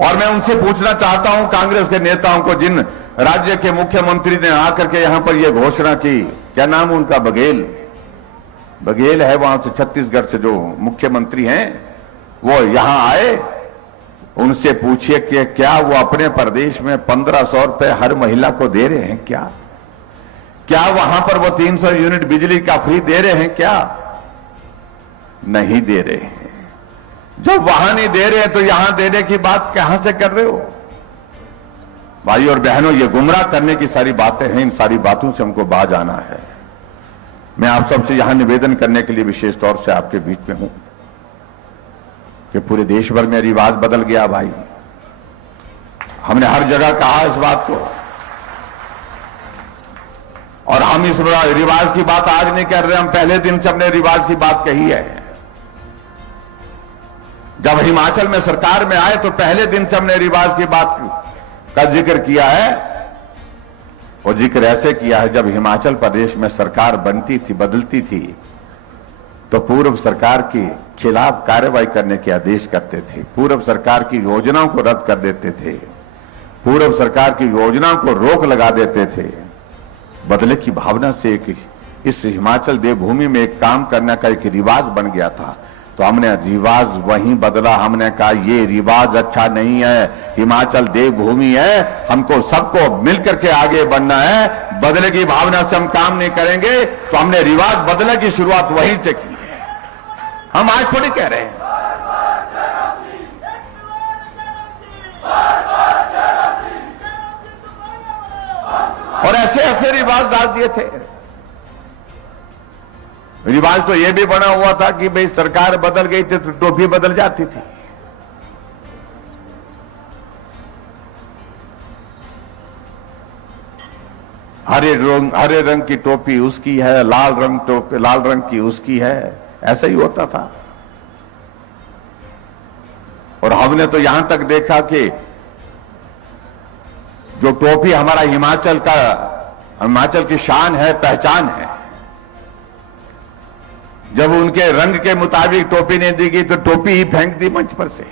और मैं उनसे पूछना चाहता हूं, कांग्रेस के नेताओं को, जिन राज्य के मुख्यमंत्री ने आकर के यहां पर यह घोषणा की, क्या नाम उनका, बघेल है, वहां से छत्तीसगढ़ से जो मुख्यमंत्री हैं, वो यहां आए, उनसे पूछिए कि क्या वो अपने प्रदेश में 1500 रुपए हर महिला को दे रहे हैं? क्या वहां पर वो 300 यूनिट बिजली का फ्री दे रहे हैं? क्या नहीं दे रहे हैं। जब वहां नहीं दे रहे हैं तो यहां देने की बात कहां से कर रहे हो? भाई और बहनों, ये गुमराह करने की सारी बातें हैं, इन सारी बातों से हमको बाज आना है। मैं आप सबसे यहां निवेदन करने के लिए विशेष तौर से आपके बीच में हूं कि पूरे देश भर में रिवाज बदल गया भाई। हमने हर जगह कहा इस बात को, और हम इस रिवाज की बात आज नहीं कर रहे, हम पहले दिन से हमने रिवाज की बात कही है। जब हिमाचल में सरकार में आए तो पहले दिन से हमने रिवाज की बात का जिक्र किया है, और जिक्र ऐसे किया है जब हिमाचल प्रदेश में सरकार बनती थी, बदलती थी, तो पूर्व सरकार के खिलाफ कार्रवाई करने के आदेश करते थे, पूर्व सरकार की योजनाओं को रद्द कर देते थे, पूर्व सरकार की योजनाओं को रोक लगा देते थे। बदले की भावना से एक इस हिमाचल देवभूमि में एक काम करने का एक रिवाज बन गया था, तो हमने रिवाज वहीं बदला। हमने कहा ये रिवाज अच्छा नहीं है, हिमाचल देवभूमि है, हमको सबको मिलकर के आगे बढ़ना है। बदले की भावना से हम काम नहीं करेंगे, तो हमने रिवाज बदलने की शुरुआत वहीं से की है। हम आज थोड़ी कह रहे हैं। और ऐसे ऐसे रिवाज डाल दिए थे। रिवाज तो यह भी बना हुआ था कि भाई सरकार बदल गई थी तो टोपी बदल जाती थी। हरे रंग की टोपी उसकी है, लाल रंग की उसकी है, ऐसा ही होता था। और हमने तो यहां तक देखा कि जो टोपी हमारा हिमाचल की शान है, पहचान है, जब उनके रंग के मुताबिक टोपी नहीं दी गई तो टोपी ही फेंक दी मंच पर से।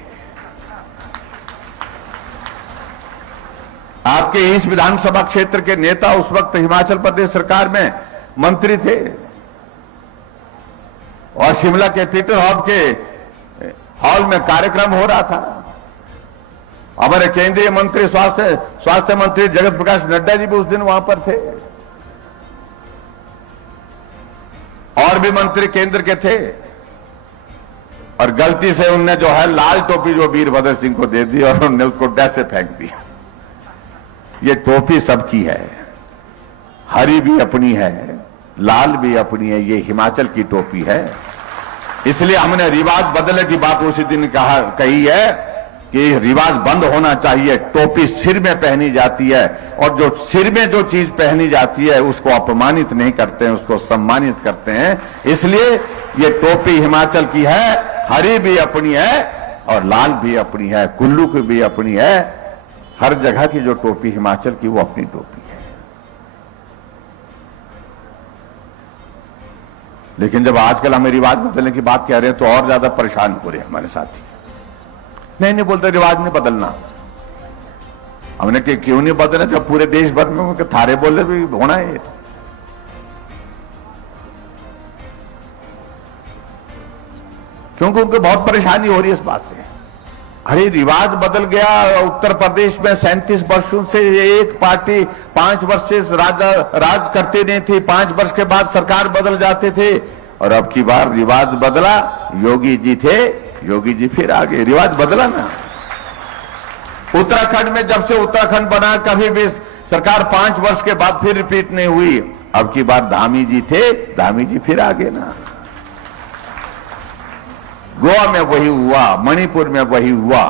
आपके इस विधानसभा क्षेत्र के नेता उस वक्त हिमाचल प्रदेश सरकार में मंत्री थे, और शिमला के पीटर हॉल के हॉल में कार्यक्रम हो रहा था। हमारे केंद्रीय मंत्री स्वास्थ्य मंत्री जगत प्रकाश नड्डा जी भी उस दिन वहां पर थे, और भी मंत्री केंद्र के थे, और गलती से उनने जो है लाल टोपी जो वीरभद्र सिंह को दे दी और उन्होंने उसको डैश से फेंक दिया। ये टोपी सबकी है, हरी भी अपनी है, लाल भी अपनी है, ये हिमाचल की टोपी है। इसलिए हमने रिवाज बदलने की बात उसी दिन कही है कि रिवाज बंद होना चाहिए। टोपी सिर में पहनी जाती है, और जो सिर में जो चीज पहनी जाती है उसको अपमानित नहीं करते हैं, उसको सम्मानित करते हैं। इसलिए ये टोपी हिमाचल की है, हरी भी अपनी है और लाल भी अपनी है, कुल्लू की भी अपनी है। हर जगह की जो टोपी हिमाचल की वो अपनी टोपी है। लेकिन जब आजकल हमें रिवाज बदलने की बात कह रहे हैं तो और ज्यादा परेशान हो रहे हैं हमारे साथी। नहीं बोलते रिवाज नहीं बदलना। हमने कि क्यों नहीं बदलना, जब पूरे देश भर में थारे बोले भी होना है। क्योंकि उनको बहुत परेशानी हो रही है इस बात से। अरे रिवाज बदल गया। उत्तर प्रदेश में 37 वर्षों से एक पार्टी 5 वर्ष से राज करती नहीं थी, 5 वर्ष के बाद सरकार बदल जाते थे, और अब की बार रिवाज बदला। योगी जी थे, योगी जी फिर आगे, रिवाज बदला ना। उत्तराखंड में जब से उत्तराखंड बना कभी भी सरकार 5 वर्ष के बाद फिर रिपीट नहीं हुई। अब की बार धामी जी थे, धामी जी फिर आगे ना। गोवा में वही हुआ, मणिपुर में वही हुआ,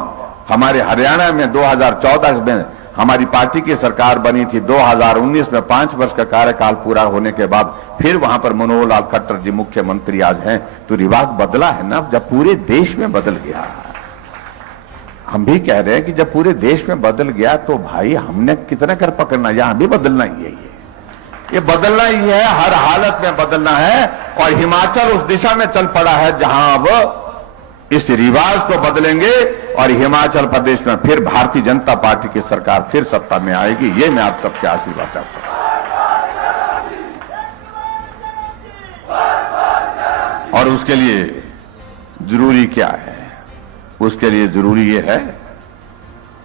हमारे हरियाणा में 2014 में हमारी पार्टी की सरकार बनी थी। 2019 में 5 वर्ष का कार्यकाल पूरा होने के बाद फिर वहां पर मनोहर लाल खट्टर जी मुख्यमंत्री आज हैं। तो रिवाज बदला है ना, जब पूरे देश में बदल गया। हम भी कह रहे हैं कि जब पूरे देश में बदल गया तो भाई हमने कितना कर पकड़ना, यहां भी बदलना ही है। ये बदलना ही है, हर हालत में बदलना है। और हिमाचल उस दिशा में चल पड़ा है जहां अब इस रिवाज को बदलेंगे और हिमाचल प्रदेश में फिर भारतीय जनता पार्टी की सरकार फिर सत्ता में आएगी। ये मैं आप सबके आशीर्वाद चाहता हूं। और उसके लिए जरूरी क्या है? उसके लिए जरूरी ये है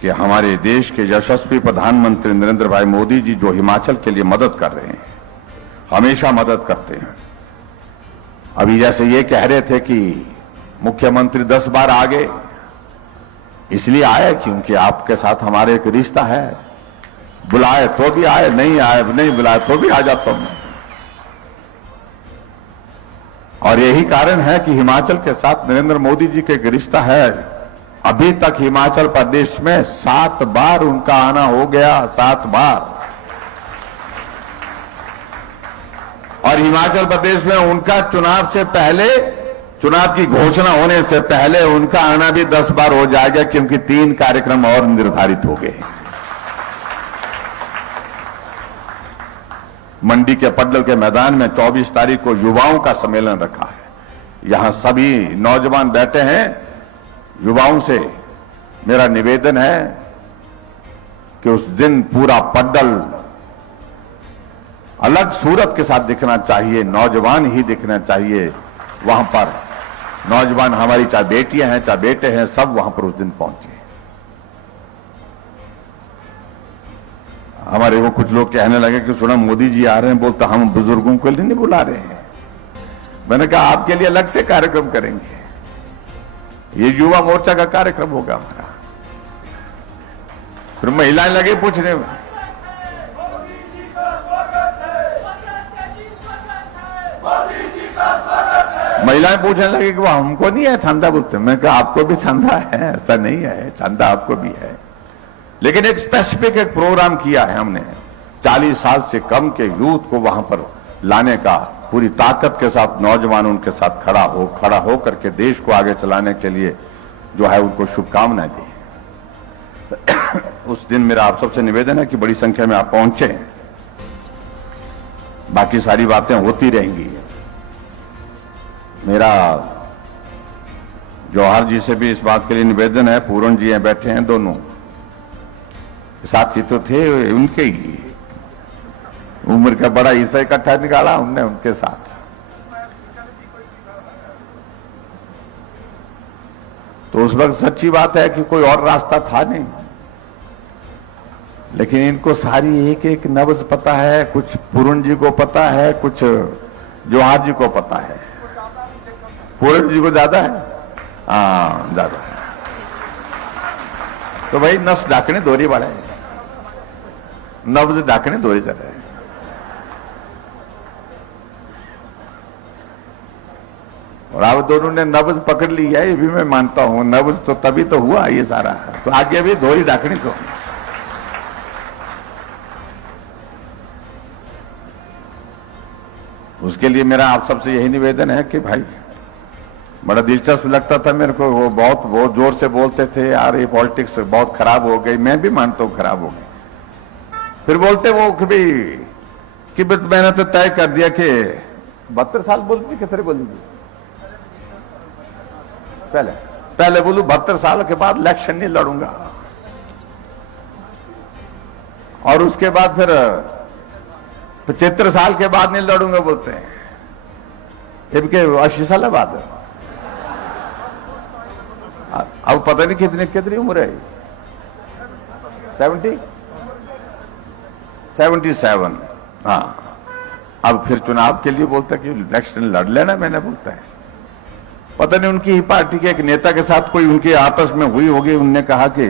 कि हमारे देश के यशस्वी प्रधानमंत्री नरेंद्र भाई मोदी जी जो हिमाचल के लिए मदद कर रहे हैं, हमेशा मदद करते हैं। अभी जैसे ये कह रहे थे कि मुख्यमंत्री 10 बार आगे, इसलिए आए क्योंकि आपके साथ हमारे एक रिश्ता है। बुलाए तो भी आए, नहीं आए, नहीं बुलाए तो भी आ जाता हूं। और यही कारण है कि हिमाचल के साथ नरेंद्र मोदी जी के एक रिश्ता है। अभी तक हिमाचल प्रदेश में 7 बार उनका आना हो गया, 7 बार। और हिमाचल प्रदेश में उनका चुनाव से पहले, चुनाव की घोषणा होने से पहले उनका आना भी 10 बार हो जाएगा, क्योंकि 3 कार्यक्रम और निर्धारित हो गए। मंडी के पड्डल के मैदान में 24 तारीख को युवाओं का सम्मेलन रखा है। यहां सभी नौजवान बैठे हैं। युवाओं से मेरा निवेदन है कि उस दिन पूरा पड्डल अलग सूरत के साथ दिखना चाहिए, नौजवान ही दिखना चाहिए। वहां पर नौजवान हमारी चाहे बेटियां हैं चाहे बेटे हैं, सब वहां पर उस दिन पहुंचे। हमारे को कुछ लोग कहने लगे कि सुना मोदी जी आ रहे हैं, बोलता हम बुजुर्गों को नहीं बुला रहे हैं। मैंने कहा आपके लिए अलग से कार्यक्रम करेंगे, ये युवा मोर्चा का कार्यक्रम होगा हमारा। फिर महिलाएं लगे पूछने में, महिलाएं पूछने लगे कि वो हमको नहीं है चंदा, बोलते। मैं कहा आपको भी चंदा है, ऐसा नहीं है, चंदा आपको भी है, लेकिन एक स्पेसिफिक एक प्रोग्राम किया है हमने। 40 साल से कम के यूथ को वहां पर लाने का, पूरी ताकत के साथ नौजवान उनके साथ खड़ा हो करके देश को आगे चलाने के लिए जो है उनको शुभकामनाएं दी। उस दिन मेरा आप सबसे निवेदन है कि बड़ी संख्या में आप पहुंचे। बाकी सारी बातें होती रहेंगी। मेरा जौहर जी से भी इस बात के लिए निवेदन है, पूरण जी हैं बैठे हैं, दोनों साथी तो थे उनके ही, उम्र का बड़ा हिस्सा इकट्ठा निकाला हमने उनके साथ। तो उस वक्त सच्ची बात है कि कोई और रास्ता था नहीं, लेकिन इनको सारी एक एक नब्ज पता है। कुछ पूरण जी को पता है, कुछ जौहर जी को पता है। पूरण जी को ज्यादा है, हाँ ज्यादा है। तो भाई नस ढाकने दोरी वाला है, नब्ज ढाकने दोरी चल रहे हैं। और आप दोनों ने नब्ज पकड़ ली है, ये भी मैं मानता हूं। नब्ज तो तभी तो हुआ ये सारा, तो आगे भी दोरी ढाकनी तो। उसके लिए मेरा आप सबसे यही निवेदन है कि भाई, बड़ा दिलचस्प लगता था मेरे को, वो बहुत जोर से बोलते थे यार ये पॉलिटिक्स बहुत खराब हो गई। मैं भी मानता हूं खराब हो गई। फिर बोलते वो कि मैंने तो तय कर दिया कि 72 साल बोलती, कितने बोलेंगी पहले बोलू 72 साल के बाद इलेक्शन नहीं लड़ूंगा, और उसके बाद फिर 75 साल के बाद नहीं लड़ूंगा बोलते हैं। इनके 80 साल बाद, अब पता नहीं कितनी उम्र है, 77। हाँ, अब फिर चुनाव के लिए बोलता कि इलेक्शन लड़ लेना, मैंने बोलता है। पता नहीं उनकी ही पार्टी के एक नेता के साथ कोई उनकी आपस में हुई होगी, उनने कहा कि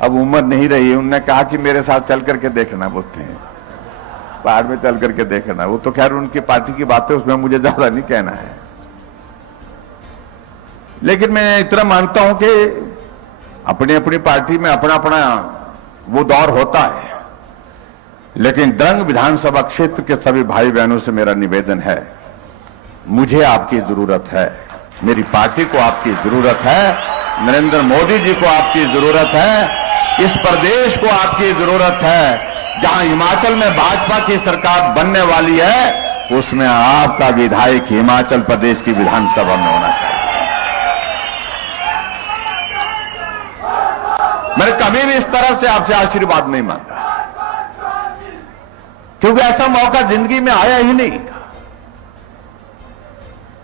अब उम्र नहीं रही, उनने कहा कि मेरे साथ चल करके देखना, बोलते हैं पहाड़ में चल करके देखना। वो तो खैर उनकी पार्टी की बातें, उसमें मुझे ज्यादा नहीं कहना है। लेकिन मैं इतना मानता हूं कि अपनी अपनी पार्टी में अपना अपना वो दौर होता है। लेकिन द्रंग विधानसभा क्षेत्र के सभी भाई बहनों से मेरा निवेदन है, मुझे आपकी जरूरत है, मेरी पार्टी को आपकी जरूरत है, नरेंद्र मोदी जी को आपकी जरूरत है, इस प्रदेश को आपकी जरूरत है। जहां हिमाचल में भाजपा की सरकार बनने वाली है, उसमें आपका विधायक हिमाचल प्रदेश की विधानसभा में होना चाहिए। मैंने कभी भी इस तरह से आपसे आशीर्वाद नहीं मांगा, क्योंकि ऐसा मौका जिंदगी में आया ही नहीं।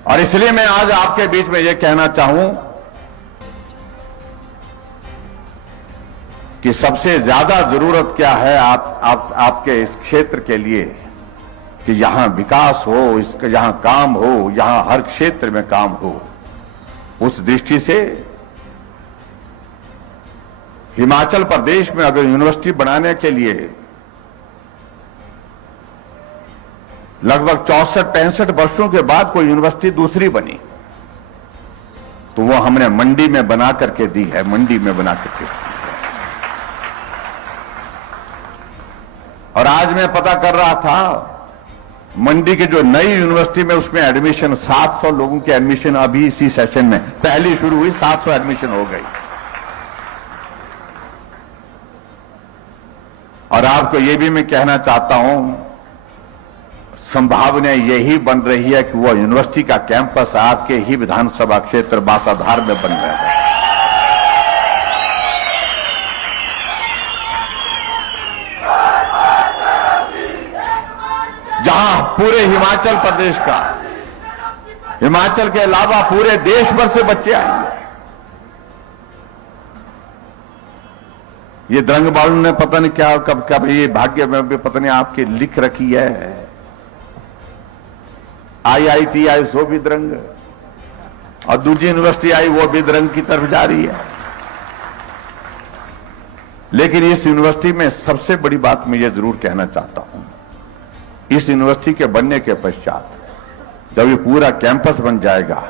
और इसलिए मैं आज आपके बीच में यह कहना चाहूं कि सबसे ज्यादा जरूरत क्या है आपके इस क्षेत्र के लिए, कि यहां विकास हो, इसका यहां काम हो, यहां हर क्षेत्र में काम हो। उस दृष्टि से हिमाचल प्रदेश में अगर यूनिवर्सिटी बनाने के लिए लगभग 64-65 वर्षों के बाद कोई यूनिवर्सिटी दूसरी बनी, तो वो हमने मंडी में बना करके दी है, मंडी में बना करके। और आज मैं पता कर रहा था, मंडी की जो नई यूनिवर्सिटी में उसमें एडमिशन 700 लोगों की एडमिशन अभी इसी सेशन में पहली शुरू हुई, 700 एडमिशन हो गई। और आपको यह भी मैं कहना चाहता हूं, संभावना यही बन रही है कि वो यूनिवर्सिटी का कैंपस आपके ही विधानसभा क्षेत्र बासाधार में बन रहा है। जहां पूरे हिमाचल प्रदेश का, हिमाचल के अलावा पूरे देश भर से बच्चे आएंगे। ये द्रंग बालू ने पता नहीं क्या कब कब ये भाग्य में भी पता नहीं आपकी लिख रखी है, IIT आई सो भी द्रंग, और दूसरी यूनिवर्सिटी आई वो भी द्रंग की तरफ जा रही है। लेकिन इस यूनिवर्सिटी में सबसे बड़ी बात मैं ये जरूर कहना चाहता हूं, इस यूनिवर्सिटी के बनने के पश्चात जब ये पूरा कैंपस बन जाएगा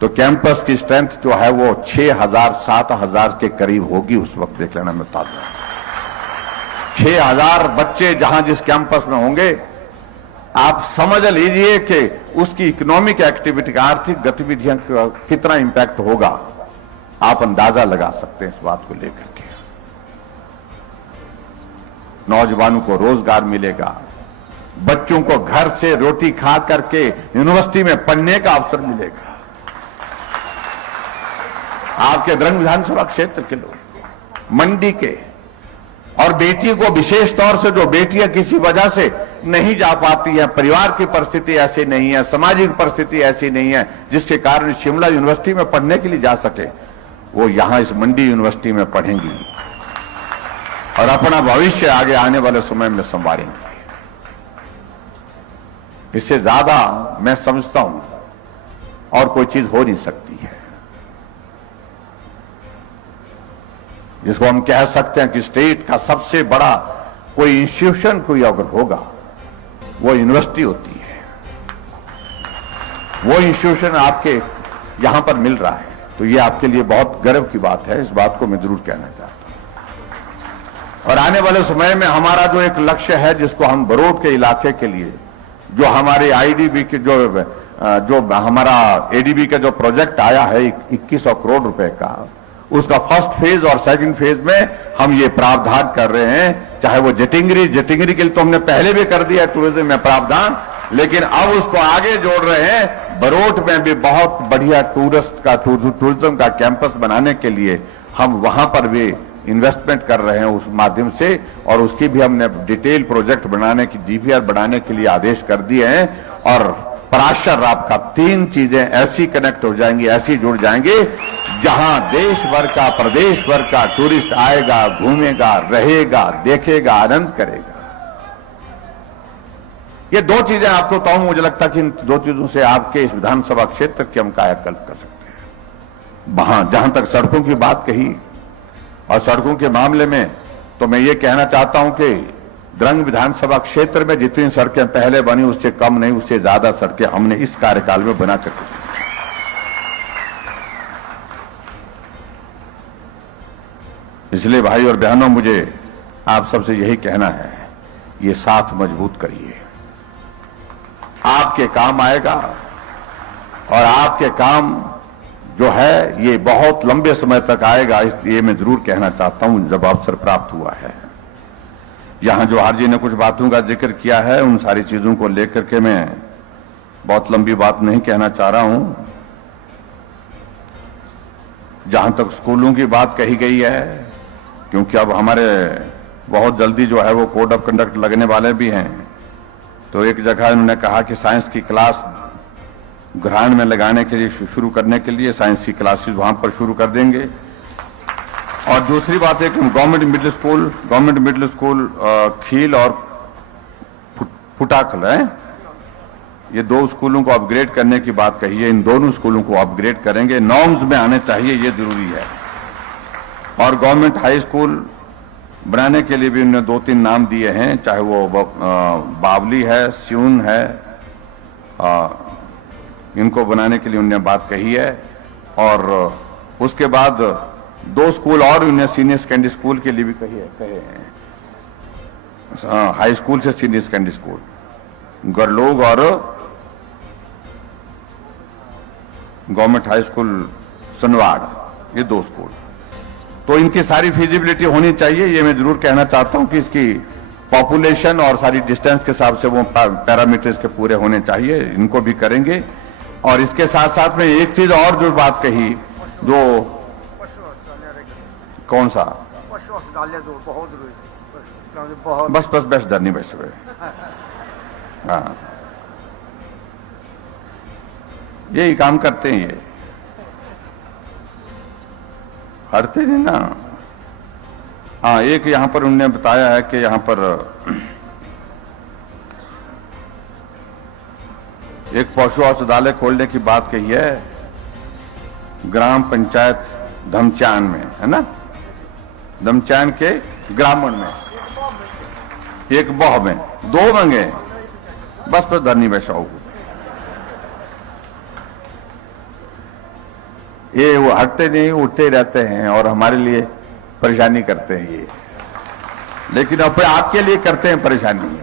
तो कैंपस की स्ट्रेंथ जो है वो 6,000-7,000 के करीब होगी। उस वक्त देख लेना, मैं बता दूं 6,000 बच्चे जहां जिस कैंपस में होंगे, आप समझ लीजिए कि उसकी इकोनॉमिक एक्टिविटी, आर्थिक गतिविधियों का कितना इंपैक्ट होगा, आप अंदाजा लगा सकते हैं इस बात को लेकर के। नौजवानों को रोजगार मिलेगा, बच्चों को घर से रोटी खा करके यूनिवर्सिटी में पढ़ने का अवसर मिलेगा। आपके द्रंग विधानसभा क्षेत्र के लोग, मंडी के, और बेटियों को विशेष तौर से जो बेटियां किसी वजह से नहीं जा पाती हैं, परिवार की परिस्थिति ऐसी नहीं है, सामाजिक परिस्थिति ऐसी नहीं है जिसके कारण शिमला यूनिवर्सिटी में पढ़ने के लिए जा सके, वो यहां इस मंडी यूनिवर्सिटी में पढ़ेंगी और अपना भविष्य आगे आने वाले समय में संवारेंगे। इससे ज्यादा मैं समझता हूं और कोई चीज हो नहीं सकती है, जिसको हम कह सकते हैं कि स्टेट का सबसे बड़ा कोई इंस्टीट्यूशन कोई अगर होगा वो यूनिवर्सिटी होती है। वो इंस्टीट्यूशन आपके यहां पर मिल रहा है, तो ये आपके लिए बहुत गर्व की बात है। इस बात को मैं जरूर कहना चाहता हूं। और आने वाले समय में हमारा जो एक लक्ष्य है, जिसको हम बरोट के इलाके के लिए, जो हमारे आईडीबी के जो हमारा एडीबी का जो प्रोजेक्ट आया है 2100 करोड़ रुपए का, उसका फर्स्ट फेज और सेकंड फेज में हम ये प्रावधान कर रहे हैं। चाहे वो जटिंगरी के लिए तो हमने पहले भी कर दिया टूरिज्म में प्रावधान, लेकिन अब उसको आगे जोड़ रहे हैं। बरोट में भी बहुत बढ़िया टूरिज्म का कैंपस बनाने के लिए हम वहां पर भी इन्वेस्टमेंट कर रहे हैं उस माध्यम से, और उसकी भी हमने डिटेल प्रोजेक्ट बनाने की, डीपीआर बनाने के लिए आदेश कर दिए हैं। और पराशर आपका 3 चीजें ऐसी कनेक्ट हो जाएंगी, ऐसी जुड़ जाएंगी, जहां देश भर का, प्रदेश भर का टूरिस्ट आएगा, घूमेगा, रहेगा, देखेगा, आनंद करेगा। ये 2 चीजें आपको बताऊं, मुझे लगता है कि इन 2 चीजों से आपके इस विधानसभा क्षेत्र की हम कायाकल्प कर सकते हैं। वहां जहां तक सड़कों की बात कही, और सड़कों के मामले में तो मैं ये कहना चाहता हूं कि द्रंग विधानसभा क्षेत्र में जितनी सड़कें पहले बनी उससे कम नहीं, उससे ज्यादा सड़कें हमने इस कार्यकाल में बना करके, इसलिए भाई और बहनों, मुझे आप सबसे यही कहना है, ये साथ मजबूत करिए, आपके काम आएगा। और आपके काम जो है ये बहुत लंबे समय तक आएगा, इसलिए मैं जरूर कहना चाहता हूं, जब अवसर प्राप्त हुआ है। यहां जो आरजी ने कुछ बातों का जिक्र किया है, उन सारी चीजों को लेकर के मैं बहुत लंबी बात नहीं कहना चाह रहा हूं। जहां तक स्कूलों की बात कही गई है, क्योंकि अब हमारे बहुत जल्दी जो है वो कोड ऑफ कंडक्ट लगने वाले भी हैं, तो एक जगह उन्होंने कहा कि साइंस की क्लास ग्रहण में लगाने के लिए, शुरू करने के लिए साइंस की क्लासेस वहां पर शुरू कर देंगे। और दूसरी बात है कि गवर्नमेंट मिडिल स्कूल खील और फुटाकल है, ये 2 स्कूलों को अपग्रेड करने की बात कही है। इन दोनों स्कूलों को अपग्रेड करेंगे, नॉर्म्स में आने चाहिए, ये जरूरी है। और गवर्नमेंट हाई स्कूल बनाने के लिए भी उन्होंने 2-3 नाम दिए हैं, चाहे वो बावली है, स्यून है, इनको बनाने के लिए उन्होंने बात कही है। और उसके बाद 2 स्कूल और उन्होंने सीनियर सेकेंडरी स्कूल के लिए भी कहे हैं, हाई स्कूल से सीनियर सेकेंडरी स्कूल, गरलोग और गवर्नमेंट हाई स्कूल सनवाड़, ये 2 स्कूल। तो इनकी सारी फिजिबिलिटी होनी चाहिए। ये मैं जरूर कहना चाहता हूं कि इसकी पॉपुलेशन और सारी डिस्टेंस के हिसाब से वो पैरामीटर्स के पूरे होने चाहिए, इनको भी करेंगे। और इसके साथ साथ में एक चीज और जो बात कही, जो कौन सा बस धरनी बस हाँ, यही काम करते हैं, ये हटते नहीं ना। हाँ, एक यहां पर उन्होंने बताया है कि यहां पर एक पशु औषधालय खोलने की बात कही है ग्राम पंचायत धमचान में, है ना, धमचान के ग्रामीण में, एक बह में, 2 मंगे, बस पर धरनी बैठाओ। ये वो हटते नहीं, उठते रहते हैं और हमारे लिए परेशानी करते हैं ये, लेकिन अब आपके लिए करते हैं परेशानी,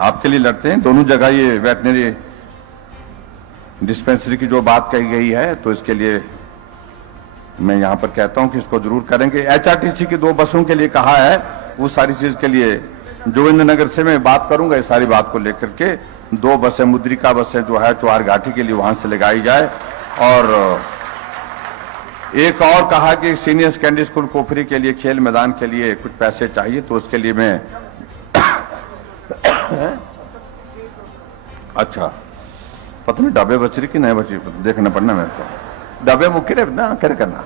आपके लिए लड़ते हैं। दोनों जगह ये वेटनरी डिस्पेंसरी की जो बात कही गई है, तो इसके लिए मैं यहां पर कहता हूं कि इसको जरूर करेंगे। एचआरटीसी की 2 बसों के लिए कहा है, वो सारी चीज के लिए जोगिंद्रनगर से मैं बात करूंगा, इस सारी बात को लेकर के 2 बसें, मुद्रिका बसें जो है चौहार घाटी के लिए वहां से लगाई जाए। और एक और कहा कि सीनियर सेकेंडरी स्कूल कोफरी के लिए खेल मैदान के लिए कुछ पैसे चाहिए, तो उसके लिए मैं अच्छा पता नहीं डब्बे बच रही कि नहीं बची, देखना पड़ना मेरे को, डब्बे मुक्के ना कर करना।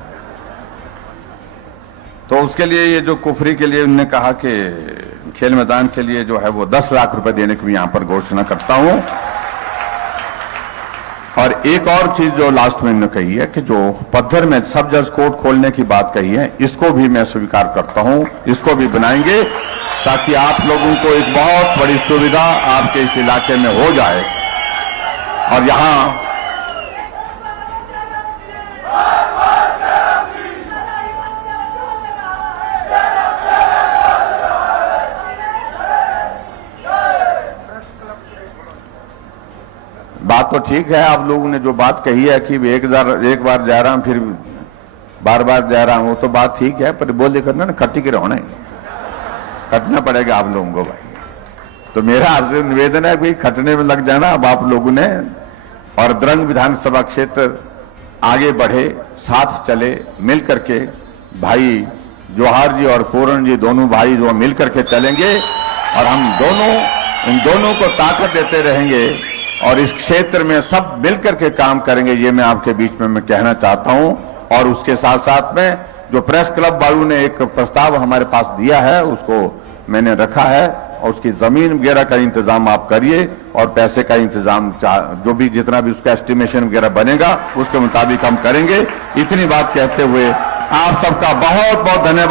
तो उसके लिए ये जो कुफरी के लिए उन्होंने कहा कि खेल मैदान के लिए जो है वो 10 लाख रुपए देने की भी यहां पर घोषणा करता हूं। और एक और चीज जो लास्ट में इन्होंने कही है कि जो पद्धर में सब जज कोर्ट खोलने की बात कही है, इसको भी मैं स्वीकार करता हूं, इसको भी बनाएंगे ताकि आप लोगों को एक बहुत बड़ी सुविधा आपके इस इलाके में हो जाए। और यहां बात तो ठीक है, आप लोगों ने जो बात कही है कि एक बार जा रहा हूं फिर बार बार जा रहा हूं, वो तो बात ठीक है, पर बोल करना ना खट्टी के रहना है, खटना पड़ेगा आप लोगों को भाई। तो मेरा आपसे निवेदन है कि खटने में लग जाना अब आप लोगों ने, और द्रंग विधानसभा क्षेत्र आगे बढ़े, साथ चले, मिल करके भाई जौहर जी और पूरण जी दोनों भाई जो मिल करके चलेंगे और हम दोनों इन दोनों को ताकत देते रहेंगे और इस क्षेत्र में सब मिलकर के काम करेंगे, ये मैं आपके बीच में मैं कहना चाहता हूं। और उसके साथ साथ में जो प्रेस क्लब वालों ने एक प्रस्ताव हमारे पास दिया है, उसको मैंने रखा है, और उसकी जमीन वगैरह का इंतजाम आप करिए और पैसे का इंतजाम जो भी जितना भी उसका एस्टिमेशन वगैरह बनेगा उसके मुताबिक हम करेंगे। इतनी बात कहते हुए आप सबका बहुत बहुत धन्यवाद।